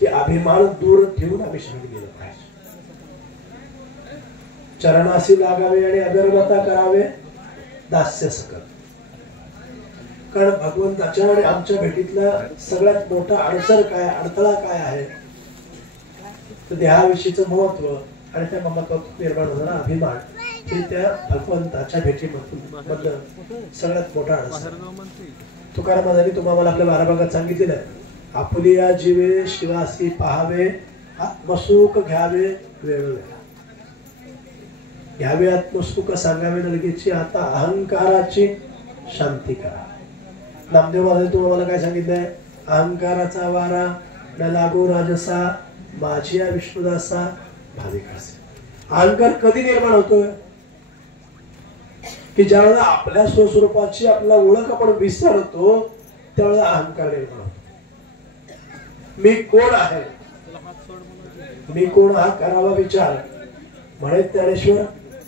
की अभिमान दूर ठेवून आम्ही शरण गेलं पाहिजे. चरणाशी लागावे आणि अगरबत्ता करावे दास्य सकल. कारण भगवंताच्या आणि आमच्या भेटीतला सगळ्यात मोठा अडथळा काय आहे तर देहाविषयीचं महत्व आणि त्या महत्वातून निर्माण होणारा अभिमान हे त्या भगवंताच्या भेटीमधून सगळ्यात मोठा अडथळा. तुकारामांनी तुम्हाला आपल्या 12 भागात सांगितलेलं आहे आपुलिया जीवे शिवासी पाहावे आत्मसुख घ्यावे वेळोवेळा. घ्यावे आत्मसुख सांगावे नलगेची आता अहंकाराची शांती करा. नामदेवाने तुम्हाला काय सांगितलंय अहंकाराचा वारा न लागो राजसा माझी या विष्णुदासा भाविकासे. अहंकार कधी निर्माण होतोय की ज्यावेळेला आपल्या स्वस्वरूपाची आपला ओळख आपण विसरतो त्यावेळेला अहंकार निर्माण होतो. मी कोण आहे मी कोण हा करावा विचार म्हणे ज्ञानेश्वर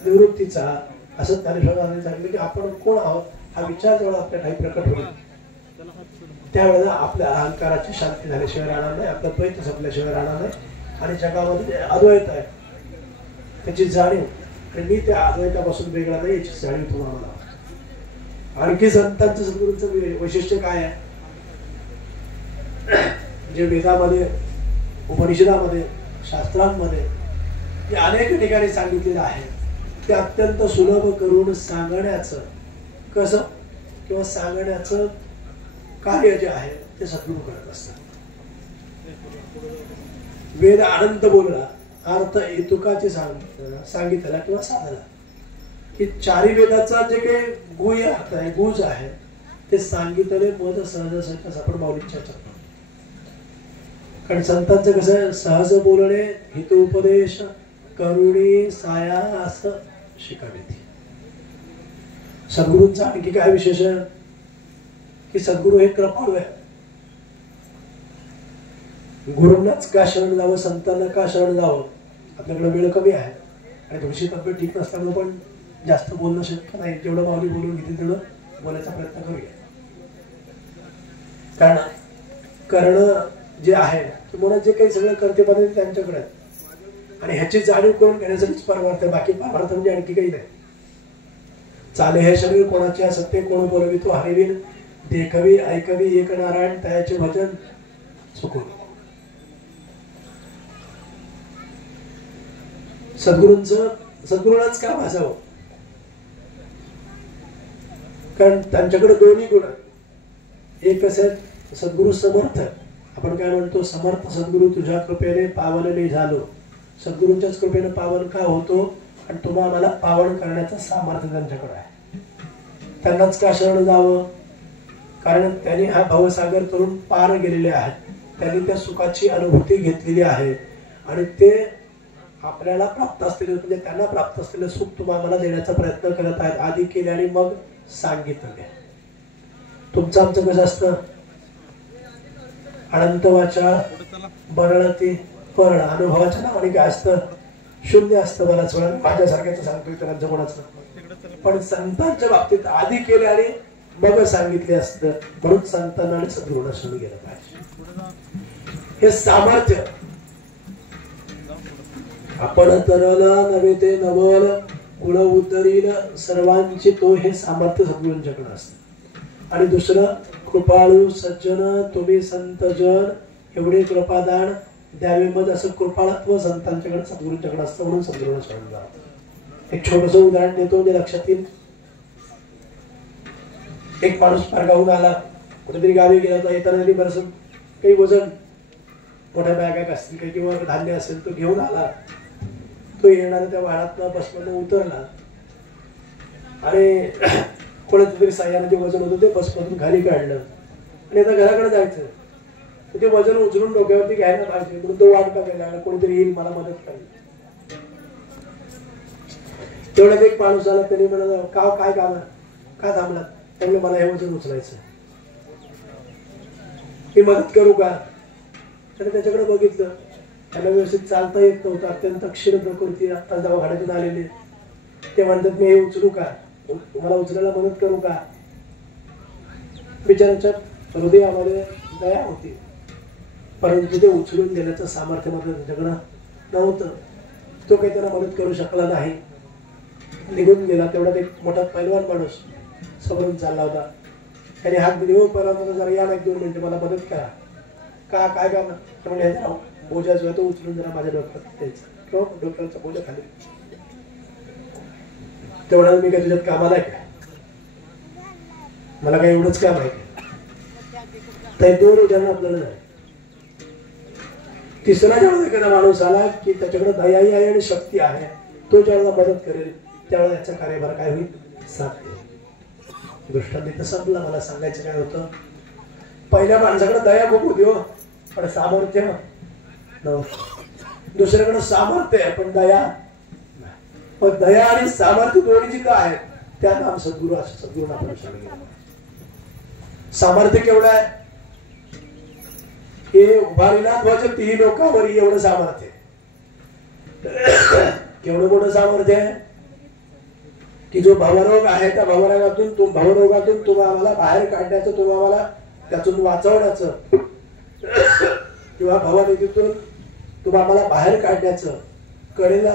निवृत्तीचा. असं ज्ञानेश्वरांनी सांगितलं की आपण कोण आहोत हा विचार जेव्हा आपल्या ठाई प्रकट होईल त्यावेळेला आपल्या अहंकाराची शांती झाल्याशिवाय राहणार नाही. आपलं द्वैत संपल्याशिवाय राहणार नाही. आणि जगामध्ये अद्वैत आहे त्याची जाणीव आणि मी त्या अद्वैतापासून वेगळा नाही याची जाणीव तुम्हाला. आणखी संतांचं सद्गुरूंचं वैशिष्ट्य काय आहे जे वेदामध्ये उपनिषदामध्ये शास्त्रांमध्ये अनेक ठिकाणी सांगितलेलं आहे ते अत्यंत सुलभ करून सांगण्याचं कसं किंवा सांगण्याचं कार्य जे आहे ते सद्गुरू करत असतात. वेद अनंत बोलला अर्थ हेतुकाचे सांगितला किंवा साधला की चारी वेदाचा जे काही गुह्य अर्थ आहे गुज आहे ते सांगितले मध सहज सहज आपण माऊलींच्या चर्चा. कारण संतांचं कसं सहज बोलणे हितोपदेश करुणी साया असं शिकावे. सद्गुरूंचा आणखी काय विशेष आहे की सद्गुरू हे कृपाळू आहे. गुरुंनाच का शरण जावं संतांना का शरण जावं. आपल्याकडे वेळ कमी आहे आणि थोडीशी तब्येत ठीक नसल्यामुळे पण जास्त बोलणं शक्य नाही. जेवढं माऊली बोलून घेतील तेवढं बोलायचा प्रयत्न करूया. कारण करणं जे आहे तुम्हाला जे काही सगळं करते पद्धती त्यांच्याकडे आणि ह्याची जाणीव करून घेण्यासाठीच परमार्थ. बाकी परमार्थ म्हणजे आणखी काही नाही. चाले हे शरीर कोणाचे सत्य कोण बोलवी तो हरिवीन देखवी ऐकवी एक नारायण त्याचे भजन चुकून. सद्गुरूंनाच का भासावं कारण त्यांच्याकडे दोन्ही गुण. एक कसं सद्गुरू समर्थ. आपण काय म्हणतो समर्थ सद्गुरू तुझ्या कृपेने पावन मी झालो. सद्गुरूंच्याच कृपेने पावन का होतो आणि तुम्हाला मला पावन करण्याचं सामर्थ्य त्यांच्याकडे आहे. त्यांनाच का शरण जावं कारण त्यांनी हा भवसागर तरुण पार गेलेले आहेत. त्यांनी त्या सुखाची अनुभूती घेतलेली आहे आणि ते आपल्याला प्राप्त असलेले म्हणजे त्यांना प्राप्त असलेलं सुख तुम्हाला देण्याचा प्रयत्न करत आहेत. आधी केले आणि मग सांगितले. तुमचं आमचं कसं असतं अनंत वाचा बरळती पण अनुभवाच्या नावाने काय असतं शून्य असतं. बराच वेळा माझ्यासारख्याच सांगतोय त्यांचं कोणाचं पण संतांच्या बाबतीत आधी केले आणि मग सांगितले असतं. म्हणून संतांना आणि सद्गुरूंना शरण गेलं पाहिजे. हे सामर्थ्य आपण तरला नव्हे ते नवल गुण उद्धरील सर्वांची तो हे सामर्थ्य सद्गुरूंच्याकडे असतं. आणि दुसरं कृपाळू सज्जन तुम्ही संत जन एवढे कृपादान द्यावे मत असं कृपाळत्व संतांच्याकडे सद्गुरूंच्याकडे असतं म्हणून सद्गुरूंना शरण जावं. एक छोटस उदाहरण देतो म्हणजे लक्षात येईल. एक माणूस पारगावून आला, कुठेतरी गावी गेला होता, येताना बरंच काही वजन मोठ्या बॅगा असतील काही किंवा धान्य असेल तो घेऊन आला. तो येणारा त्या वाहनातनं बसमधून उतरला आणि कोणाचं तरी साह्याने जे वजन होतं ते बसमधून खाली काढलं आणि आता घराकडे जायचं. ते वजन उचलून डोक्यावरती घ्यायला पाहिजे म्हणून तो वाट बघायला लागला, कोणीतरी येईल मला मदत करेल. तेवढ्यात एक माणूस आला, त्यांनी म्हणाला काय काम आहे, का थांबलात? त्यामुळे मला हे वजन उचलायचं, मी मदत करू का? त्याने त्याच्याकडे बघितलं, त्याला व्यवस्थित चालता येत नव्हतं, अत्यंत क्षीण प्रकृती, आता दवाखान्यातून आलेले. ते म्हणतात मी हे उचलू का, तुम्हाला उचलायला मदत करू का? बिचाराच्या हृदयामध्ये दया होती, परंतु ते उचलून देण्याचं सामर्थ्य मात्र त्याच्याकडं नव्हतं. तो काही त्याला मदत करू शकला नाही, निघून गेला. तेवढ्यात एक मोठा पैलवान माणूस समोरून चालला होता. त्याने हात दिले, हो पैलवान जरा या ना, 1-2 मिनिटं मला मदत करा. काय काम? म्हणजे बोजा जो आहे तो उचलून जरा माझ्या डोक्यात द्यायचा किंवा डोक्याचा बोजा खाली. तेवढा मी काय तुझ्यात कामाला आहे काय? मला काय एवढंच काम आहे का? 2 उदाहरण आपल्याला नाही. तिसरा जेव्हा एखादा माणूस आला की त्याच्याकडे दयाही आहे आणि शक्ती आहे, तो ज्यावेळेला मदत करेल त्यावेळेला याचा कार्यभार काय होईल? साध्य. दृष्टांत तर संपला. मला सांगायचं काय होतं, पहिल्या माणसाकडे दया खूप होती हो, पण सामर्थ्य नव्हतं. दुसऱ्याकडे सामर्थ्य आहे पण दया. पण दया आणि सामर्थ्य दोन्ही जिथं आहेत त्या नाम सद्गुरू, असं सद्गुरू आपण सांगितलं. सामर्थ्य केवढं आहे? हे उभारीला ध्वज 3 लोकांवर एवढं सामर्थ्य. केवढं मोठं सामर्थ्य आहे की जो भवरोग आहे त्या भवरोगातून तुम्ही आम्हाला बाहेर काढण्याचं, तुम्ही आम्हाला त्यातून वाचवण्याचं किंवा भवनिधीतून तुम्ही आम्हाला बाहेर काढण्याचं कडेला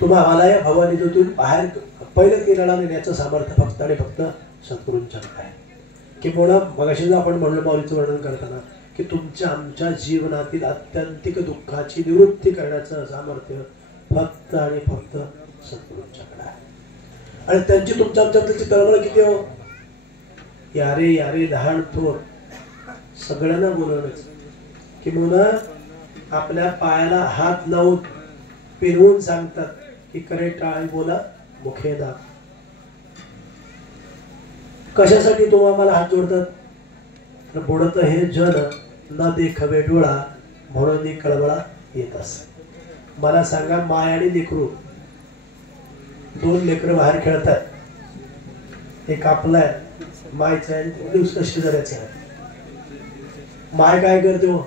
तुम्ही आम्हाला या भवनिधीतून बाहेर पहिलं केरळा नेण्याचं सामर्थ्य फक्त आणि फक्त सद्गुरूंच्याकडे आहे. किंवा मगाशी आपण म्हणलं माऊलीचं वर्णन करताना की तुमच्या आमच्या जीवनातील आत्यंतिक दुःखाची निवृत्ती करण्याचं सामर्थ्य फक्त आणि फक्त सद्गुरूंच्याकडे आहे. आणि त्यांची तुमच्या आमच्यातली तळमळ किती हो, यारे यारे लहान थोर सगळ्यांना बोलवणच. किंवा आपल्या पायाला हात लावून पिरवून सांगतात की करे टाळी बोला मुखे दात. कशासाठी तुम्ही आम्हाला हात जोडतात? तर बुडत हे जन न देखवे डोळा म्हणून कळवळा येत असे. मला सांगा, माय आणि लेकरू, 2 लेकरं बाहेर खेळतात, एक आपलाय मायचं आहे आणि दुसरं शेजाऱ्याचं आहे. माय काय करते हो,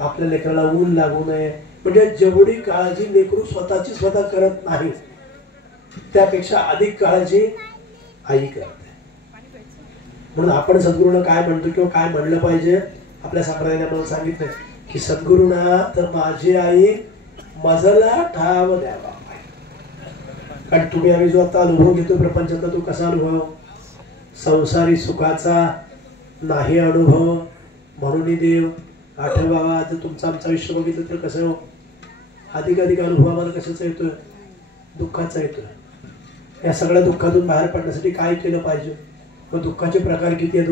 आपल्या लेकराला ऊन लागू नये म्हणजे जेवढी काळजी लेकरू स्वतःची स्वतः करत नाही त्यापेक्षा अधिक काळजी आई करते. म्हणून आपण सद्गुरूंना काय म्हणतो किंवा काय म्हणलं पाहिजे, आपल्या संप्रदायाने आपल्याला सांगितलं की सद्गुरूंना तर माझी आई मजला ठाव द्यावा. कारण तुम्ही आम्ही जो आता अनुभव घेतो प्रपंचातला, तो कसा अनुभव? संसारी सुखाचा नाही अनुभव म्हणून देव आठवावा. जर तुमचं आमचं आयुष्य बघितलं तर कसं अधिक अनुभव आम्हाला कशाचा येतोय? दुःखाचा येतोय. या सगळ्या दुःखातून बाहेर पडण्यासाठी काय केलं पाहिजे? मग दुःखाचे प्रकार किती आहेत?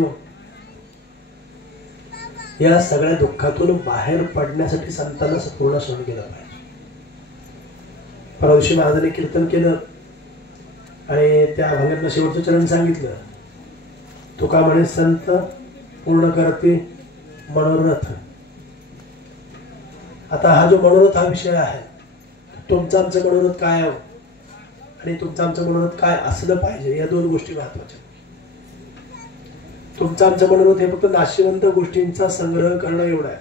या सगळ्या दुःखातून बाहेर पडण्यासाठी संतांना पूर्ण सहन केलं पाहिजे. परवा दिवशी महाराजांनी कीर्तन केलं आणि त्या अभंगातलं शेवटचं चरण सांगितलं. तुका म्हणे संत पूर्ण करते मनोरथ. आता हा जो मनोरथ हा विषय आहे, तुमचं आमचं मनोरथ काय आहे आणि तुमचं आमचं मनोरथ काय असलं पाहिजे, या 2 गोष्टी महत्वाच्या. तुमचं आमचं मनोरथ हे फक्त नाशिवंत गोष्टींचा संग्रह करणं एवढं आहे.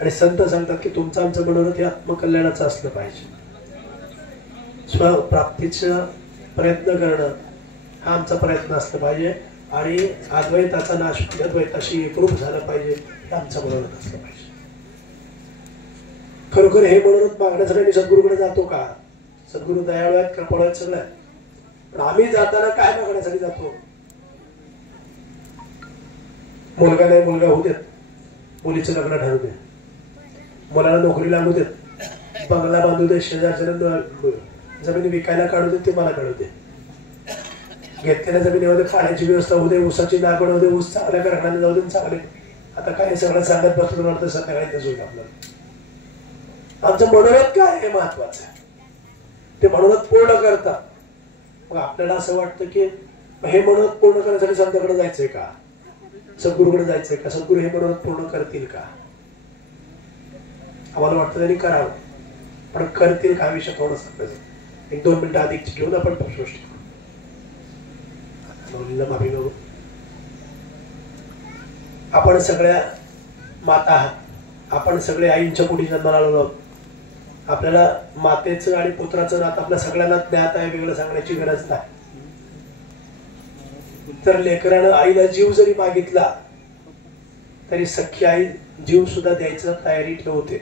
आणि संत सांगतात की तुमचं आमचं मनोरथ हे आत्मकल्याणाचं असलं पाहिजे. स्वप्राप्तीचा प्रयत्न करणं हा आमचा प्रयत्न असला पाहिजे. आणि अद्वैताचा नाश अद्वैताशी एकरूप झालं पाहिजे, हे आमचं मनोरथ असलं पाहिजे. खरोखर हे मनोरथ मागण्यासाठी मी सद्गुरूकडे जातो का? सद्गुरू दयाळू आहेत, कृपाळू आहेत सगळं, पण आम्ही जाताना काय मागण्यासाठी जातो? मुलगा नाही मुलगा होऊ देत, मुलीचं लग्न ठरवू दे, मुलाला नोकरी लागू देत, बंगला बांधू दे, शेजारच्या जमीन विकायला काढू दे, ते मला काढू दे, घेतलेल्या जमिनीमध्ये पाण्याची व्यवस्था होऊ दे, ऊसाची लागवड होऊ दे, ऊस चांगल्या कारखान्यात जाऊ दे, चांगले. आता काय सगळं सांगत बसतो वाटतं संध्याकाळी तसं होईल आपल्याला. आमचं मनोरथ काय हे महत्वाचं आहे, ते मनोरथ पूर्ण करतात. मग आपल्याला असं वाटतं की हे मनोरथ पूर्ण करण्यासाठी संतांकडे जायचंय का, सद्गुरूकडे जायचंय का, सद्गुरू हे मनोरथ पूर्ण करतील का? आम्हाला वाटतं त्यांनी करावं, पण करतील का विषय थोडंसं 1-2 मिनिटं अधिक घेऊन आपण प्रश्न माफी नको. आपण सगळ्या माता आहात, आपण सगळे आईंच्या पोटी जन्माला आलो आहोत. आपल्याला मातेचं आणि पुत्राचं नातं आपल्या सगळ्यांना ज्ञात आहे, वेगळं सांगण्याची गरज नाही. तर लेकरानं आईला जीव जरी मागितला तरी सख्खी आई जीव सुद्धा द्यायचं तयारी ठेवते.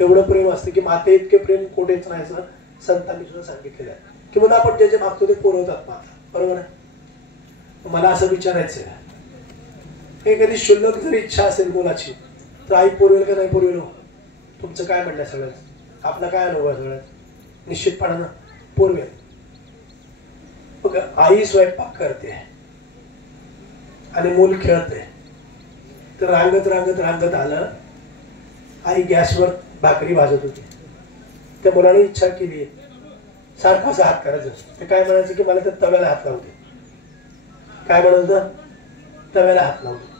एवढं प्रेम असतं की माते इतके प्रेम कोठेच नाही, संतांनी सुद्धा सांगितलेलं आहे की म्हणून आपण जे जे मागतो ते पुरवतात माता. बरोबर आहे. मला असं विचारायचं आहे, कधी शुल्लक जरी इच्छा असेल मुलाची तर आई पुरवेल का नाही पुरवेल? तुमचं काय म्हणणं सगळ्यात, आपला काय अनुभव आहे सगळ्यात? निश्चितपणानं पुरवेल. बघ, आई स्वयंपाक करते आणि मूल खेळते, तर रांगत रांगत रांगत आलं, आई गॅसवर भाकरी भाजत होती. त्या मुलाने इच्छा केली सारखा असं हात करायचं, ते काय म्हणायचं की मला त्या तव्याला हात लावते. काय म्हणायचं? तव्याला हात लावते.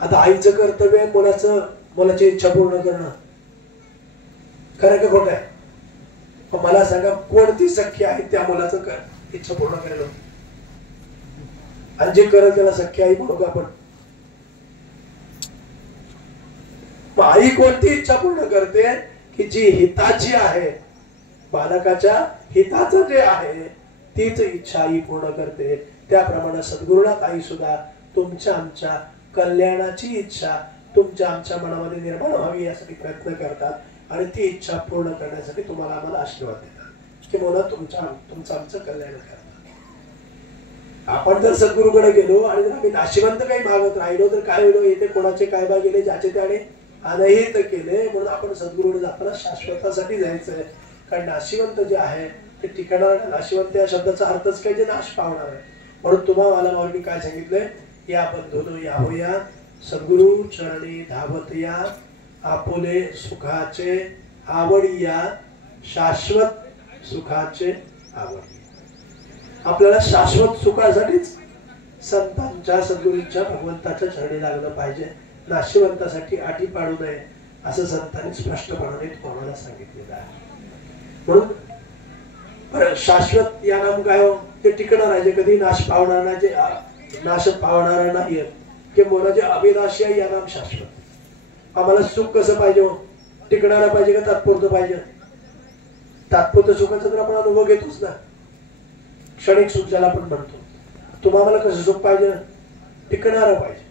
आता आईचं कर्तव्य आहे मुलाची इच्छा पूर्ण करणं. खरं का खोटं आहे? मला सांगा, कोणती सख्खी आहे त्या मुलाचं इच्छा पूर्ण करायला? आणि जे करेल त्याला सख्खी आई म्हणू का आपण? आई कोणती इच्छा पूर्ण करते की जी हिताची आहे, बालकाच्या हिताचं जे आहे तीच इच्छा आई पूर्ण करते. त्याप्रमाणे सद्गुरुनाथ आई सुद्धा तुमच्या आमच्या कल्याणाची इच्छा तुमच्या आमच्या मनामध्ये निर्माण व्हावी यासाठी प्रयत्न करतात आणि ती इच्छा पूर्ण करण्यासाठी तुम्हाला आम्हाला आशीर्वाद देतात की मुलं तुमचं आमचं कल्याण करतात. आपण जर सद्गुरूकडे गेलो आणि जर आम्ही नाशिवंत काही मागत राहिलो तर काय होईल? येथे कोणाचे काय भाग गेले ज्याचे त्याने अनहित केले. म्हणून आपण सद्गुरूकडे जाताना शाश्वतासाठी जायचंय, कारण नाशिवंत जे आहे ते ठिकाणाला. नाशिवंत या शब्दाचा अर्थच काय, जे नाश पावणार आहे. म्हणून तुम्हाला माऊली काय सांगितलंय? या बंधून या होया सद्गुरु चरणी धावत या, आपुले सुखाचे आवडिया, शाश्वत सुखाचे आवडिया. आपल्याला शाश्वत सुखासाठीच संतांच्या सद्गुरूंच्या भगवंताच्या चरणी लागलं पाहिजे. नाशिवंतासाठी आटी पाडू नये असं संतांनी स्पष्टपणाने तुम्हाला सांगितलेलं आहे. म्हणून शाश्वत या नाम काय हो? ते टिकणार आहे, जे कधी नाश पावणार नाही, जे नाश पावणार नाहीये, की मोनाचे अविनाशी आहे या नाम शाश्वत. आम्हाला सुख कसं पाहिजे हो? टिकणारा पाहिजे का तात्पुरतं पाहिजे? तात्पुरतं सुखाचा तर आपण अनुभव घेतोच ना, क्षणिक सुख ज्याला आपण म्हणतो. तुम्हाला कसं सुख पाहिजे? टिकणारं पाहिजे.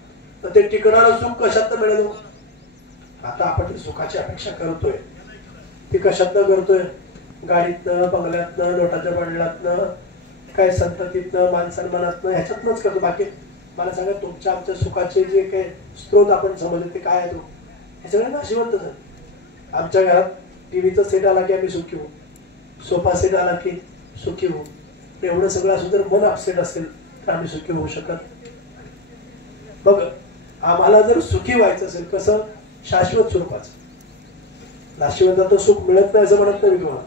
तर ते टिकणारं सुख कशात मिळेल? आता आपण ते सुखाची अपेक्षा करतोय, ती कशातनं करतोय? गाडीतनं, बंगल्यातनं, नोटाच्या बंडलातनं, काय संततीतनं, मानसन्मानातनं, ह्याच्यातनंच करतो. बाकी मला सांगा, तुमच्या आमच्या सुखाचे जे काही स्त्रोत आपण समजले ते काय आहे? तो हे सगळं नाशिवंतच आहे. आमच्या घरात टीव्हीचा सेट आला की आम्ही सुखी होऊ, सोफा सेट आला की सुखी होऊ. एवढं सगळं असं जर मन अपसेट असेल तर आम्ही सुखी होऊ शकत? बघ, आम्हाला जर सुखी व्हायचं असेल कसं? शाश्वत स्वरूपाचं. नाशिवंताचं सुख मिळत नाही असं म्हणत नाही तुम्हाला,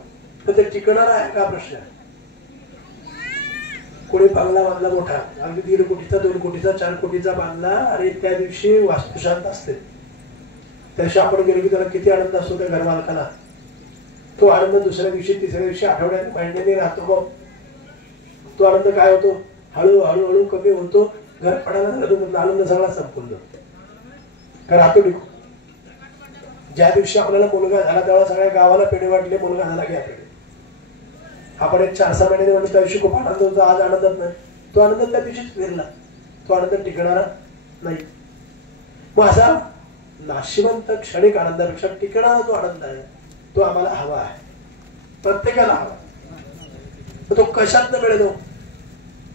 पण ते टिकणार आहे का प्रश्न आहे. कोणी बंगला बांधला मोठा, अगदी 1.5 कोटीचा, 2 कोटीचा, 4 कोटीचा बांधला, आणि त्या दिवशी वास्तुशांत असते. त्या दिवशी आपण गेलो की त्याला किती आनंद असतो त्या घरमालकाला. तो आनंद दुसऱ्या दिवशी, तिसऱ्या दिवशी, आठवड्यात, महिन्याने राहतो. मग तो आनंद काय होतो? हळूहळू हळू कमी होतो. घर पडायला आनंद सगळा संपूर्ण राहतो निघून. ज्या दिवशी आपल्याला मुलगा झाला तेव्हा सगळ्या गावाला पेढे वाटले, मुलगा झाला की आपल्याला. आपण एक 4-6 महिने म्हणतो त्या दिवशी खूप आनंद होतो, आज आनंदात नाही. तो आनंद त्या दिवशीच फिरला, तो आनंद टिकणारा नाही. मग असा नाशिवंत क्षणिक आनंदापेक्षा टिकणारा जो आनंद आहे तो आम्हाला हवा आहे, प्रत्येकाला हवा. तो कशात मिळेल?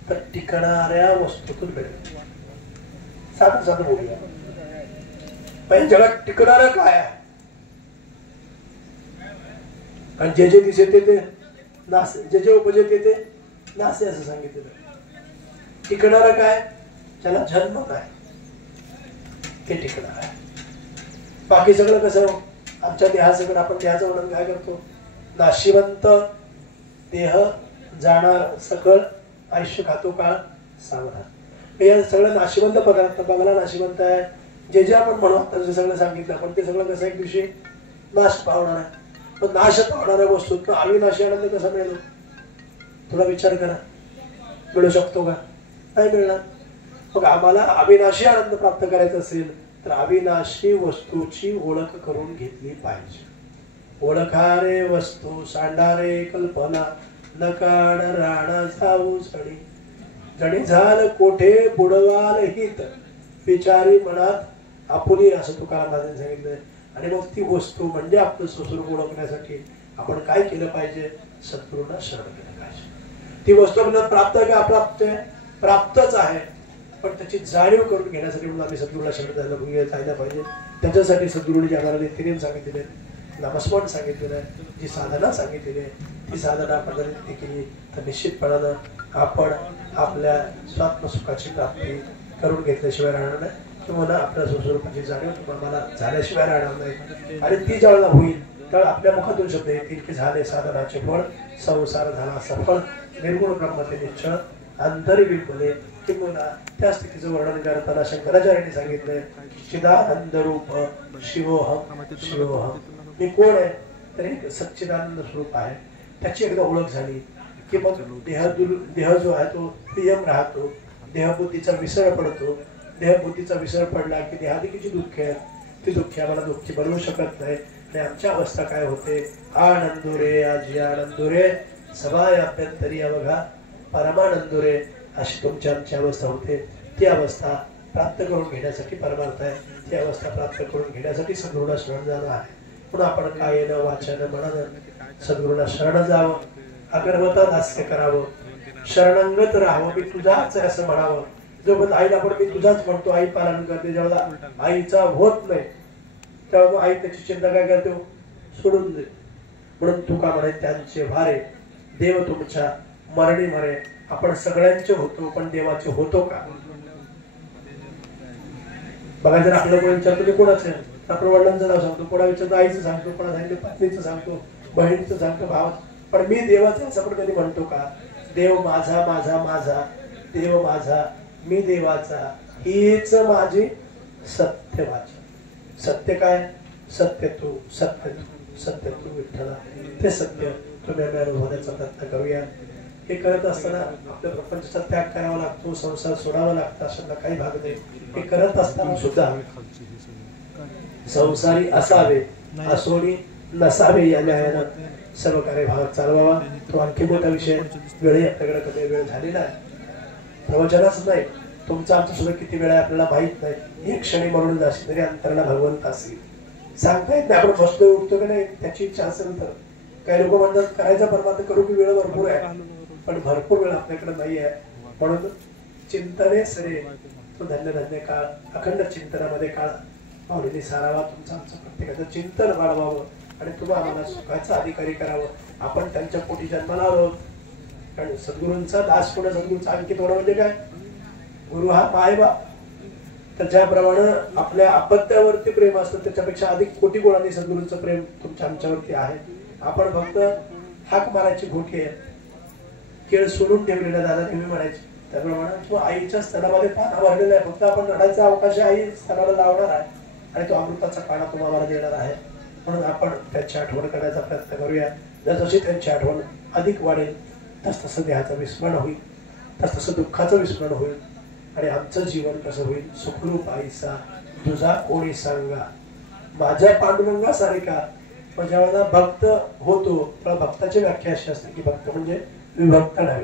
तर टिकणाऱ्या वस्तूतून मिळेल. साधं साधं बोलूया, पण जगात टिकणारं काय आहे? आणि जे जे दिसे ते नासे, जे जे उपजते ते नासे असं सांगितलेलं. टिकणारं काय? ज्याला जन्म काय ते टिकणार आहे. बाकी सगळं कसं आमच्या देहासकट, आपण देहाचं वर्णन काय करतो? नाशिवंत देह जाणार सकळ, आयुष्य खातो काळ सावधान. या सगळं नाशिवंत पदार्थ बघायला नाशिवंत आहे. जे जे आपण म्हणू आता जे सगळं सांगितलं आपण ते सगळं कसं एक दिवशी नाश पावणार आहे. पण नाश पावणाऱ्या वस्तूत अविनाशी आनंद कसा मिळतो? थोडा विचार करा. मिळू शकतो का? नाही मिळणार. मग आम्हाला अविनाशी आनंद प्राप्त करायचा असेल तर अविनाशी वस्तूची ओळख करून घेतली पाहिजे. ओळखारे वस्तू सांडारे कल्पना, नकाड राणा जाऊ जणी, जणी झाल कोठे बुडवाल हित, विचारी मनात आपुली, असं तुकाराम महाराजांनी सांगितलंय. आणि मग ती वस्तू म्हणजे आपलं स्वस्वरूप ओळखण्यासाठी आपण काय केलं पाहिजे? सद्गुरूंना शरण केलं पाहिजे. ती वस्तू आपल्याला प्राप्त आहे का अप्राप्त आहे? प्राप्तच आहे, पण त्याची जाणीव करून घेण्यासाठी म्हणून आम्ही सद्गुरूला शरण जायला पाहिजे. त्याच्यासाठी सद्गुरूंनी जे आम्हाला नित्यनेम सांगितलेले आहेत, नामस्मरण सांगितलेलं आहे, जी साधना सांगितलेली आहे, ती साधना आपण जर नित्य केली तर निश्चितपणानं आपण आपल्या स्वात्मसुखाची प्राप्ती करून घेतल्याशिवाय राहणार नाही, किंवा आपल्या स्वस्वरूपाची जाणीव तुम्हाला झाल्याशिवाय राहणार नाही. आणि ती ज्यावेळेला होईल त्यावेळेला आपल्या मुखातून शब्द येतील की झाले साधनाचे फळ, संसार झाला सफळ, निर्गुण ब्रह्मते निश्चळ, अंतरी बिलकुले. किंवा त्या स्थितीचं वर्णन करताना शंकराचार्यांनी सांगितलंय, चिदानंद रूप शिवोहम शिवोहम. मी कोण आहे? तर एक सच्चिदानंद स्वरूप आहे. त्याची एकदा ओळख झाली की मग देह जो आहे तो प्रियम राहतो, देहबुद्धीचा विसर पडतो. देहबुद्धीचा विसर पडला की देहादिकीची दुःख आहेत, ती दुःखी आम्हाला दुःखी बनवू शकत नाही. आणि आमच्या अवस्था काय होते? आनंदुरे आजी आनंदुरे, सभाय अभ्यंतरी अवघा परमानंदुरे, अशी तुमची आमची अवस्था होते. ती अवस्था प्राप्त करून घेण्यासाठी परमार्थ आहे. ती अवस्था प्राप्त करून घेण्यासाठी सद्गुरूंना शरण जाणं आहे. म्हणून आपण कायेनं वाचन मनानं सद्गुरूंना शरण जावं, अगरवता दास्य करावं, शरणांगत राहावं. मी तुझाच आहे असं म्हणावं. जोपर्यंत आईला आपण मी तुझाच म्हणतो, आई पालन करते, जेव्हा आईचा होत नाही तेव्हा आई त्याची चिंता काय करते? सोडून दे. म्हणून तुका म्हणे त्यांचे भारे, देव तुमच्या मरणी मरे. आपण सगळ्यांचे होतो पण देवाचे होतो का? बघा, जर आपलं कोणी विचारतो तुम्ही कोणाचं आहे, आपण वडिलांचं नाव सांगतो, कोणा विचारतो आईचं सांगतो, कोणा सांगतो पत्नीचं सांगतो, बहिणीचं सांगतो, भावाचं. पण मी देवाचं असं आपण कधी म्हणतो का? देव माझा माझा माझा, देव माझा मी देवाचा, हीच माझी सत्य वाचा. सत्य काय? सत्य तू, सत्य तू, सत्य तू विठ्ठला. ते सत्य तुम्ही अनुभवण्याचा प्रयत्न करूया. हे करत असताना आपल्या प्रपंचाचा त्याग करावा लागतो, संसार सोडावा लागतो, अशांना काही भाग नाही. हे करत असताना सुद्धा संसारी असावे, असोनी नसावे या न्यायानं सर्व कार्यभाग चालवावा. तो आणखी मोठा विषय. वेळही आपल्याकडे कमी वेळ झालेला आहे. प्रवचनाच नाही, तुमचं आमचं सुद्धा किती वेळ आहे आपल्याला माहित नाही. एक क्षणी म्हणून जाशील तरी अंतराला भगवंत असेल, सांगता येत नाही. आपण बसतोय उठतो की नाही, त्याची इच्छा असेल तर. काही लोक म्हणतात करायचा परमार्थ करू की वेळ भरपूर आहे, पण भरपूर वेळ आपल्याकडे नाही आहे. म्हणून चिंतने सरे तो धन्य धन्य काळ, अखंड चिंतनामध्ये काळ पावलेली सारावा. तुमचं आमचं प्रत्येकाचं चिंतन वाढवावं आणि तुम्हाला आम्हाला सुखाचा अधिकारी करावं. आपण त्यांच्या पोटी जन्माला आलो. कारण सद्गुरूंचा दास होणं, सद्गुरूंचा अंकित होणं म्हणजे काय? गुरु हा मायबाप. तर ज्याप्रमाणे आपल्या अपत्यावरती प्रेम असतं त्याच्यापेक्षा अधिक कोटी गुणांनी सद्गुरूंचं प्रेम तुमच्या आमच्यावरती आहे. आपण फक्त हाक मारायची भूकी आहे, केळ सोडून ठेवलेला दादा नेहमी म्हणायचे. त्याप्रमाणे तो आईच्या स्तनामध्ये पाना भरलेला आहे. फक्त आपण रडायचा अवकाश आई स्तनाला लावणार आहे आणि तो अमृताचा पाना तुम्हाला देणार आहे. म्हणून आपण त्यांची आठवण करण्याचा प्रयत्न करूया. जसजशी त्यांची आठवण अधिक वाढेल तसतसं देहाचं विस्मरण होईल, तसतसं दुःखाचं विस्मरण होईल आणि आमचं जीवन कसं होईल? सुखरूप आईसा तुझा कोणी सांगा, माझ्या पांडुरंगा सारिका. पण ज्यावेळेला भक्त होतो तेव्हा भक्ताची व्याख्या अशी असते की भक्त म्हणजे विभक्त नव्हे,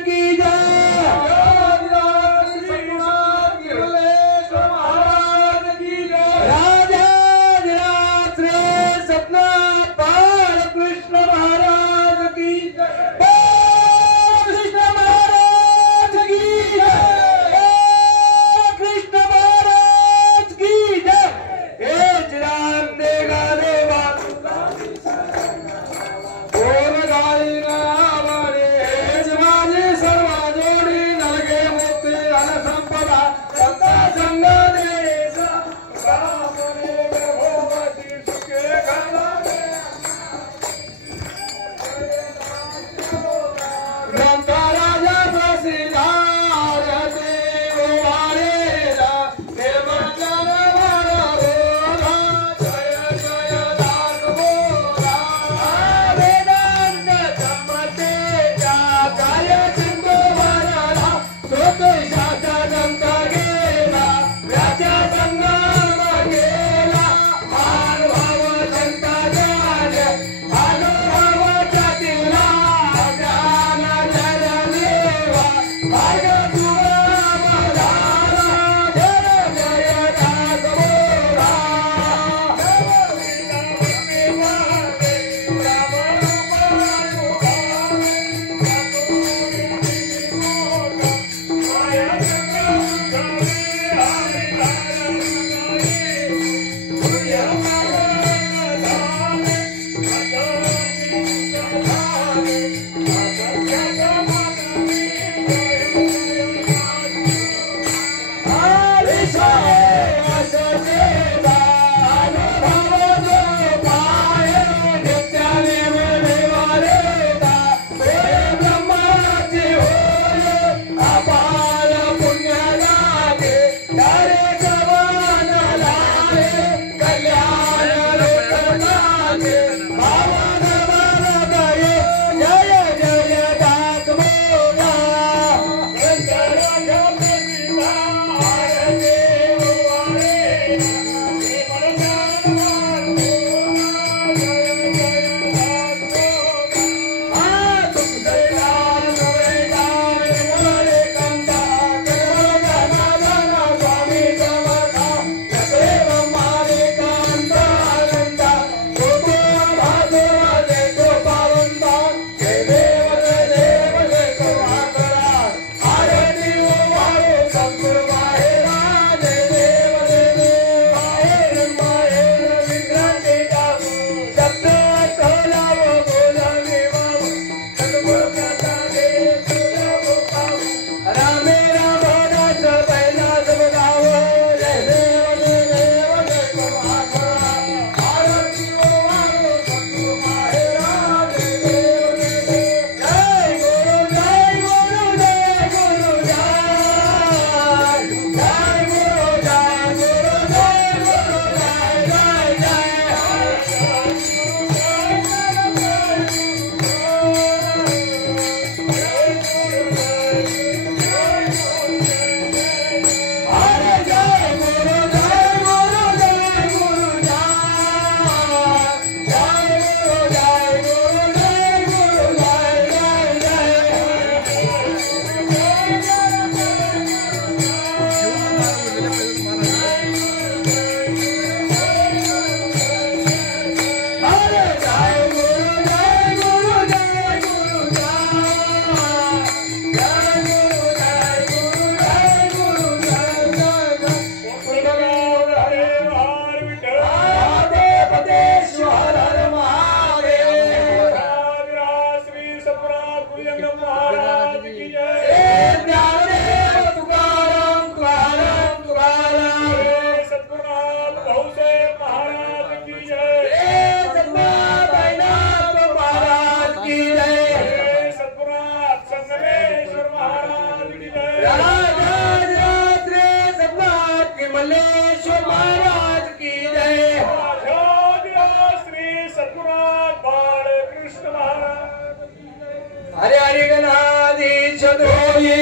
हरे हरि गणाधी चतुर्वी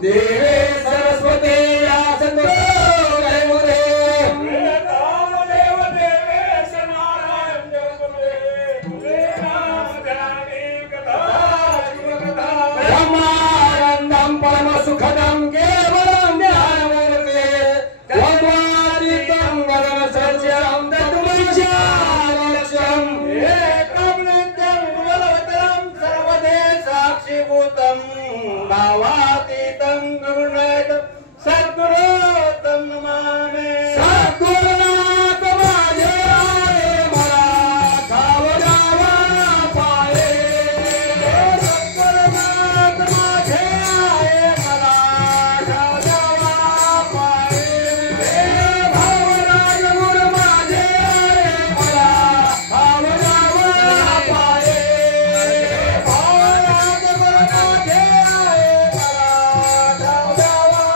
देवे सरस्वती ब्रह्मानंदम परम सुखदम केवलम ज्ञानमूर्ते तद्वादितं वदन सत्यं तत्त्वज्ञानलक्ष्यं एकं नित्यं बलवतरं सर्वदे साक्षीभूतं भावातीतं गुरुनाथं सद्गुरोत्तम नमामि सद्गुरुनाथ माझे मला ठाव द्यावा पाये सद्गुरुनाथ माझे मला ठाव द्यावा पाये भावराज गुरु माझे मला ठाव द्यावा पाये भावराज गुरु माझे मला ठाव द्यावा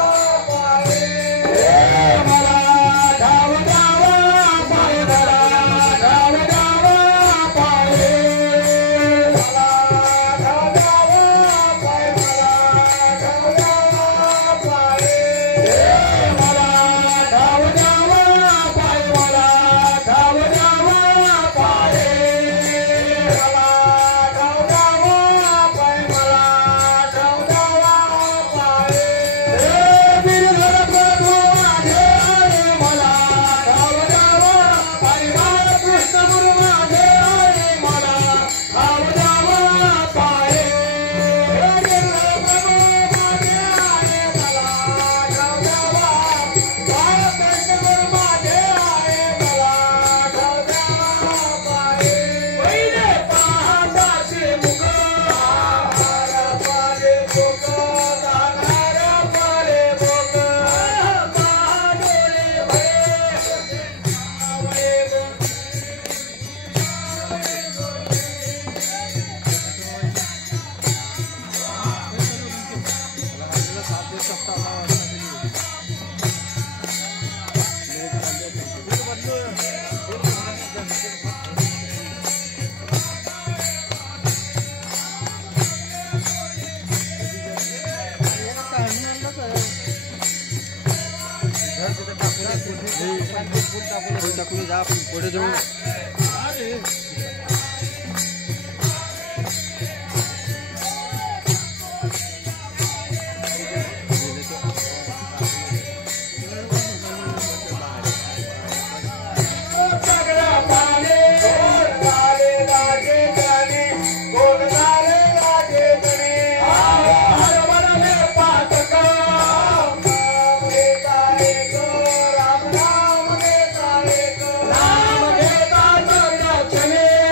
पाये मला ठाव द्यावा पाये मला ठाव द्यावा पाये मला ठाव द्यावा पाये मला ठाव द्यावा पाये मला ठाव द्यावा पाये मला ठाव द्यावा पाये मला ठाव द्यावा पाये मला ठाव द्यावा पाये बिरधर प्रभू माझे मला ठाव द्यावा पाये कृष्ण गुरु माझे मला ठाव द्यावा पाये बिरधर प्रभू माझे मला ठाव द्यावा पाये कृष्ण गुरु माझे मला ठाव द्यावा पाये पहिले पाहताचे मुख आहार पाले भोक जाणार पाले भोक डोळे भये टाकून जा आपण पुढे जाऊ सगळा पाले गोड झाले लागे जाणे गोड झाले लागे जणे हरवरले पातक राम घेताले गो राम राम घेताले गो राम घेता चंद्रचने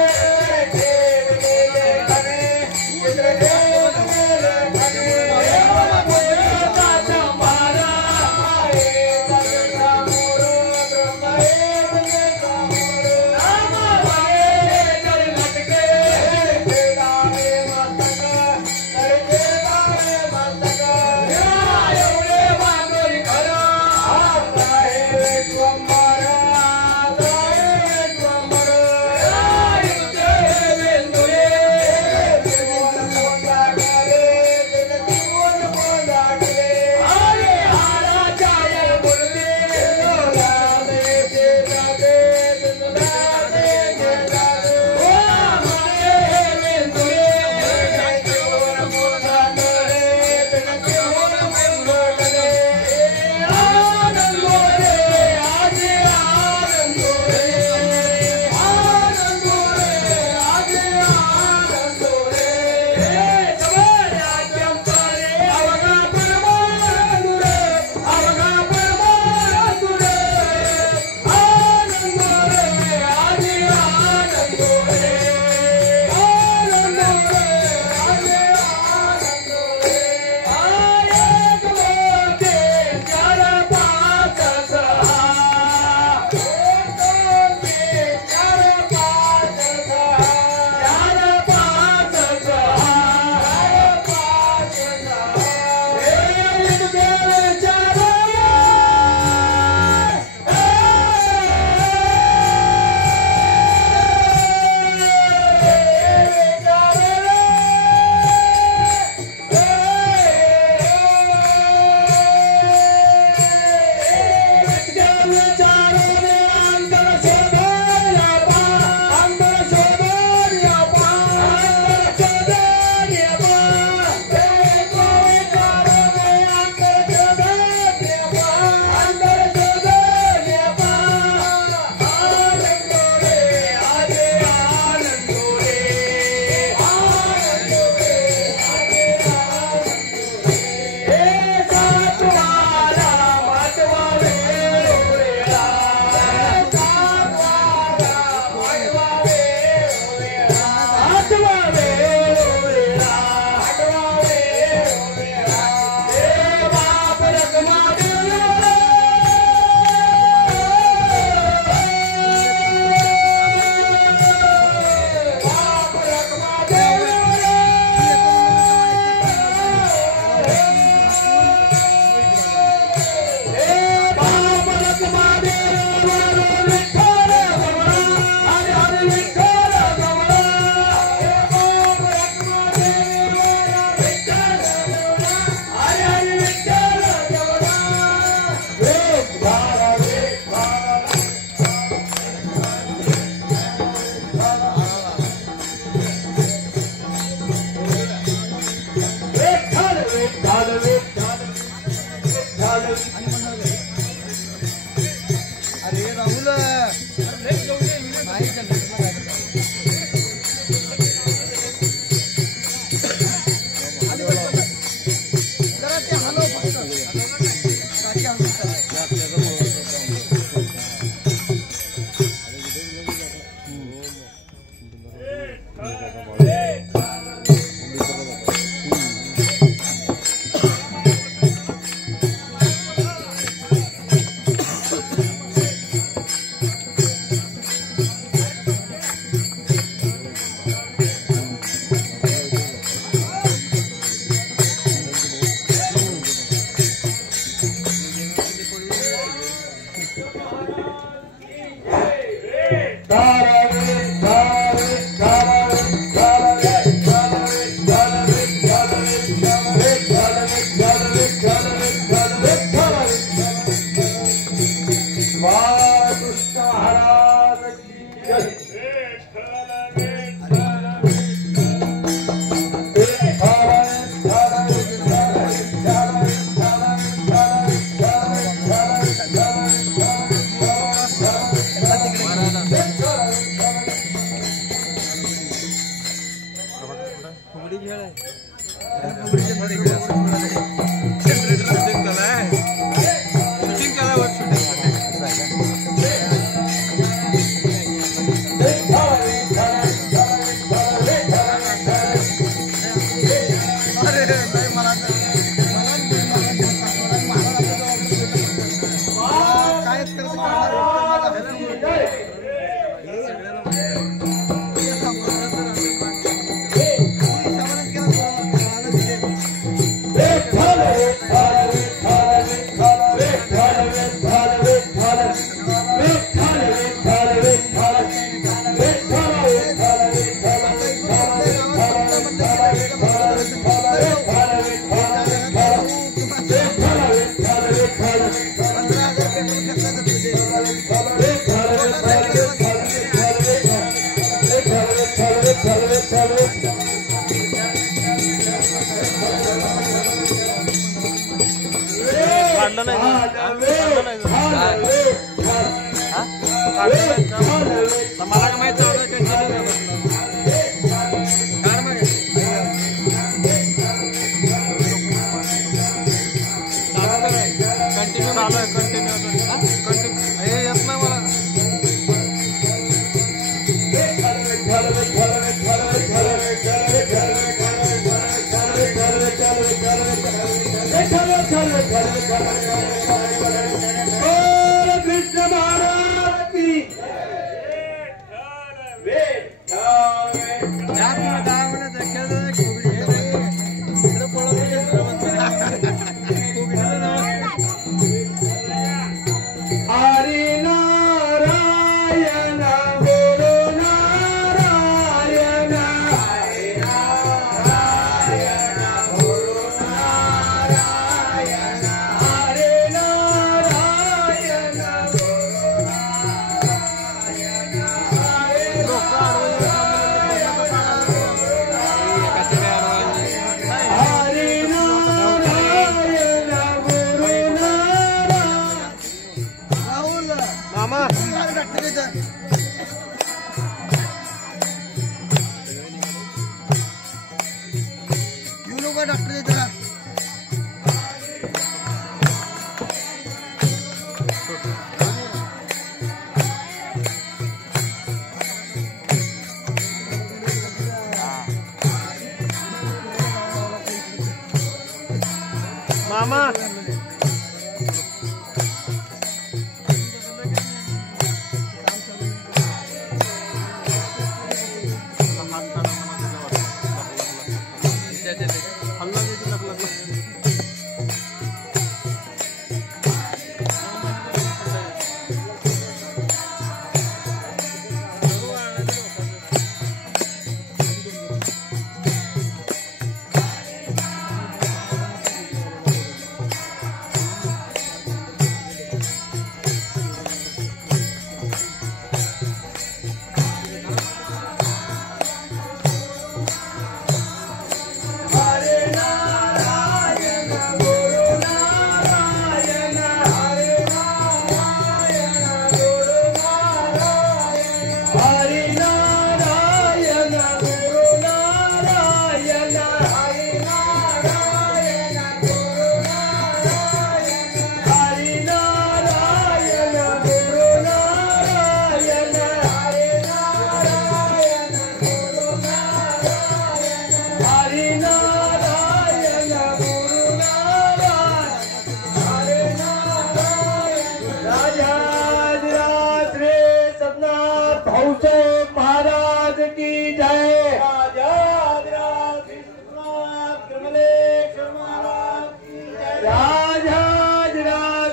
साहेब महाराज की जय। राजा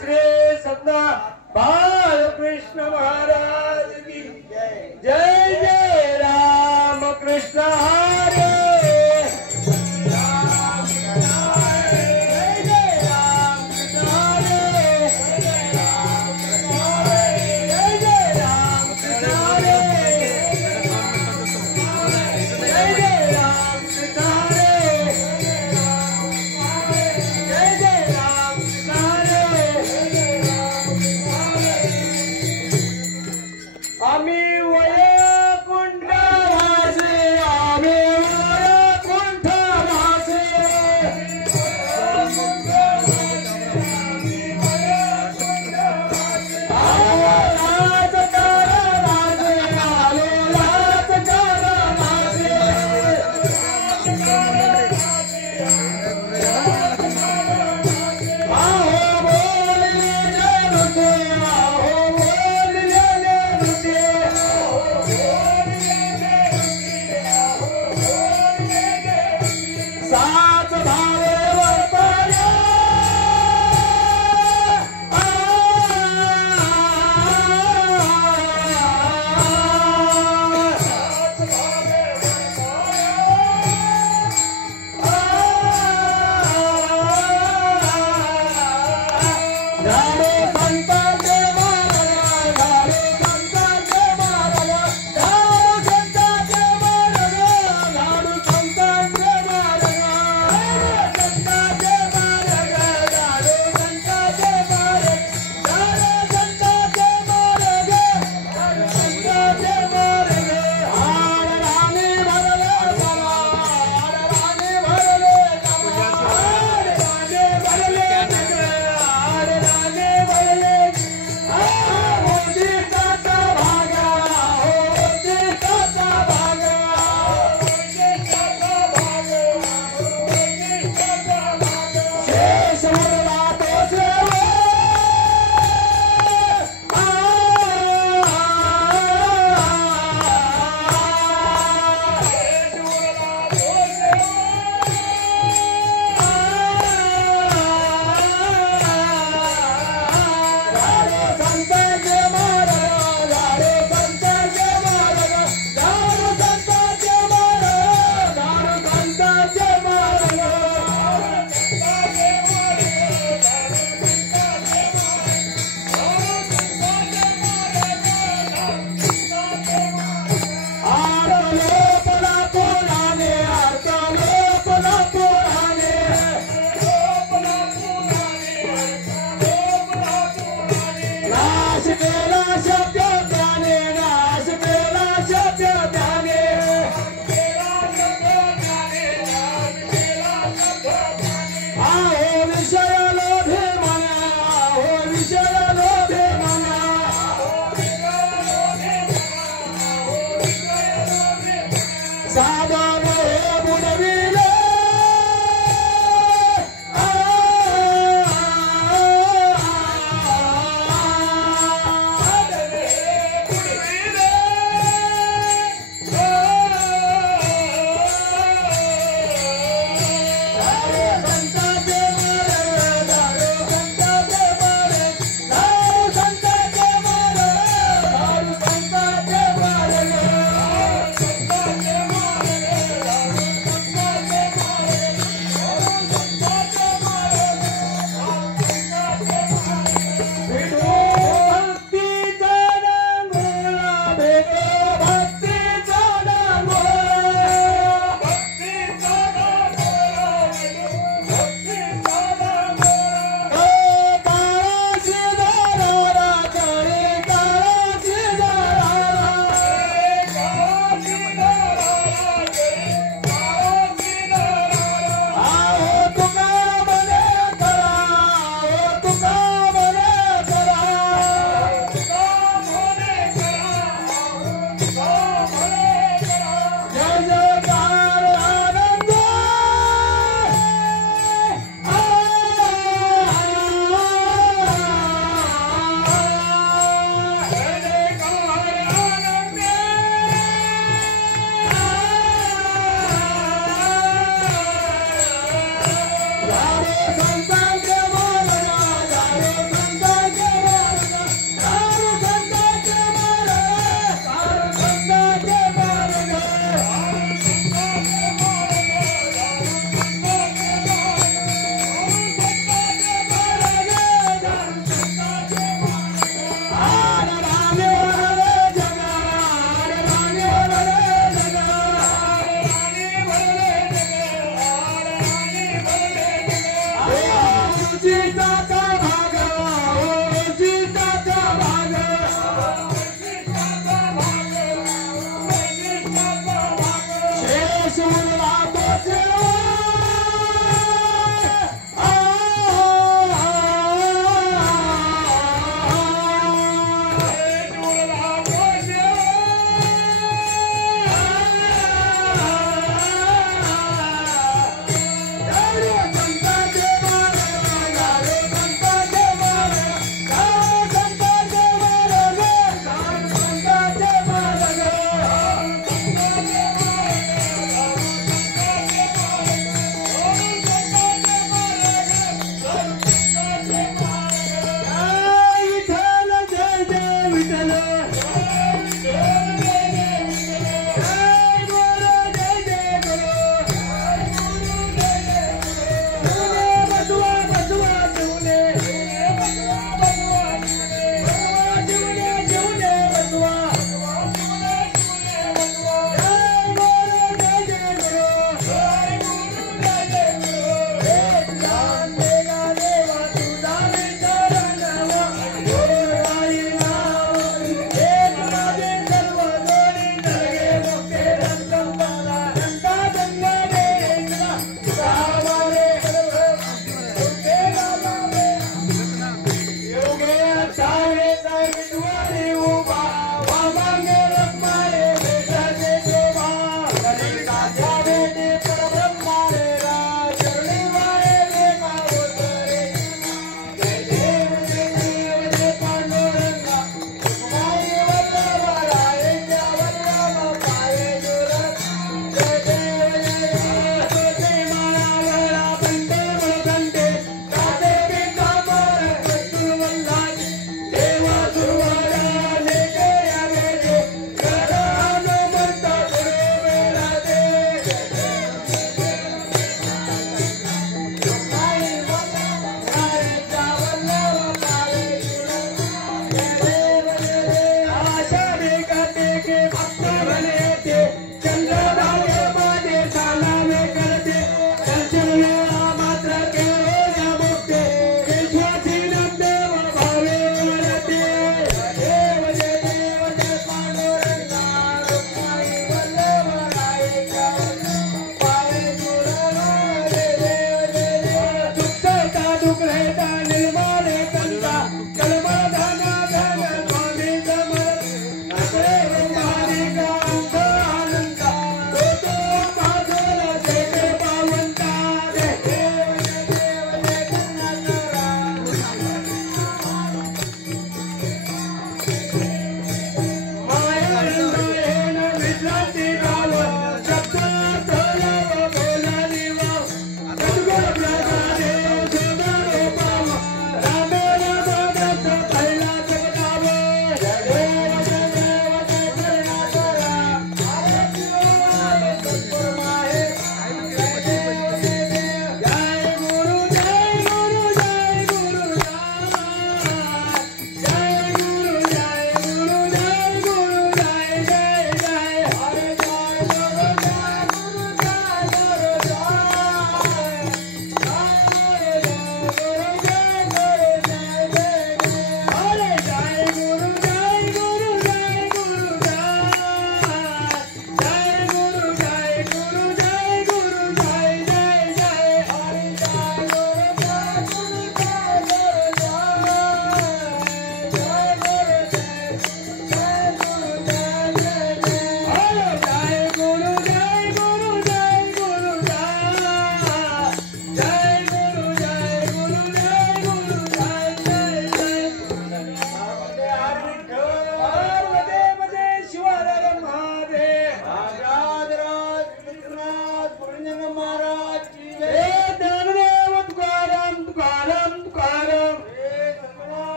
श्री सदा बालकृष्ण महाराज की जय। जय जय राम कृष्ण हरे।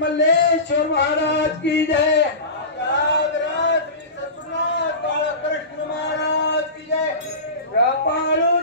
मल्लेश्वर महाराज की जय। श्री सतनाथ बालकृष्ण महाराज की जय। कृपाळू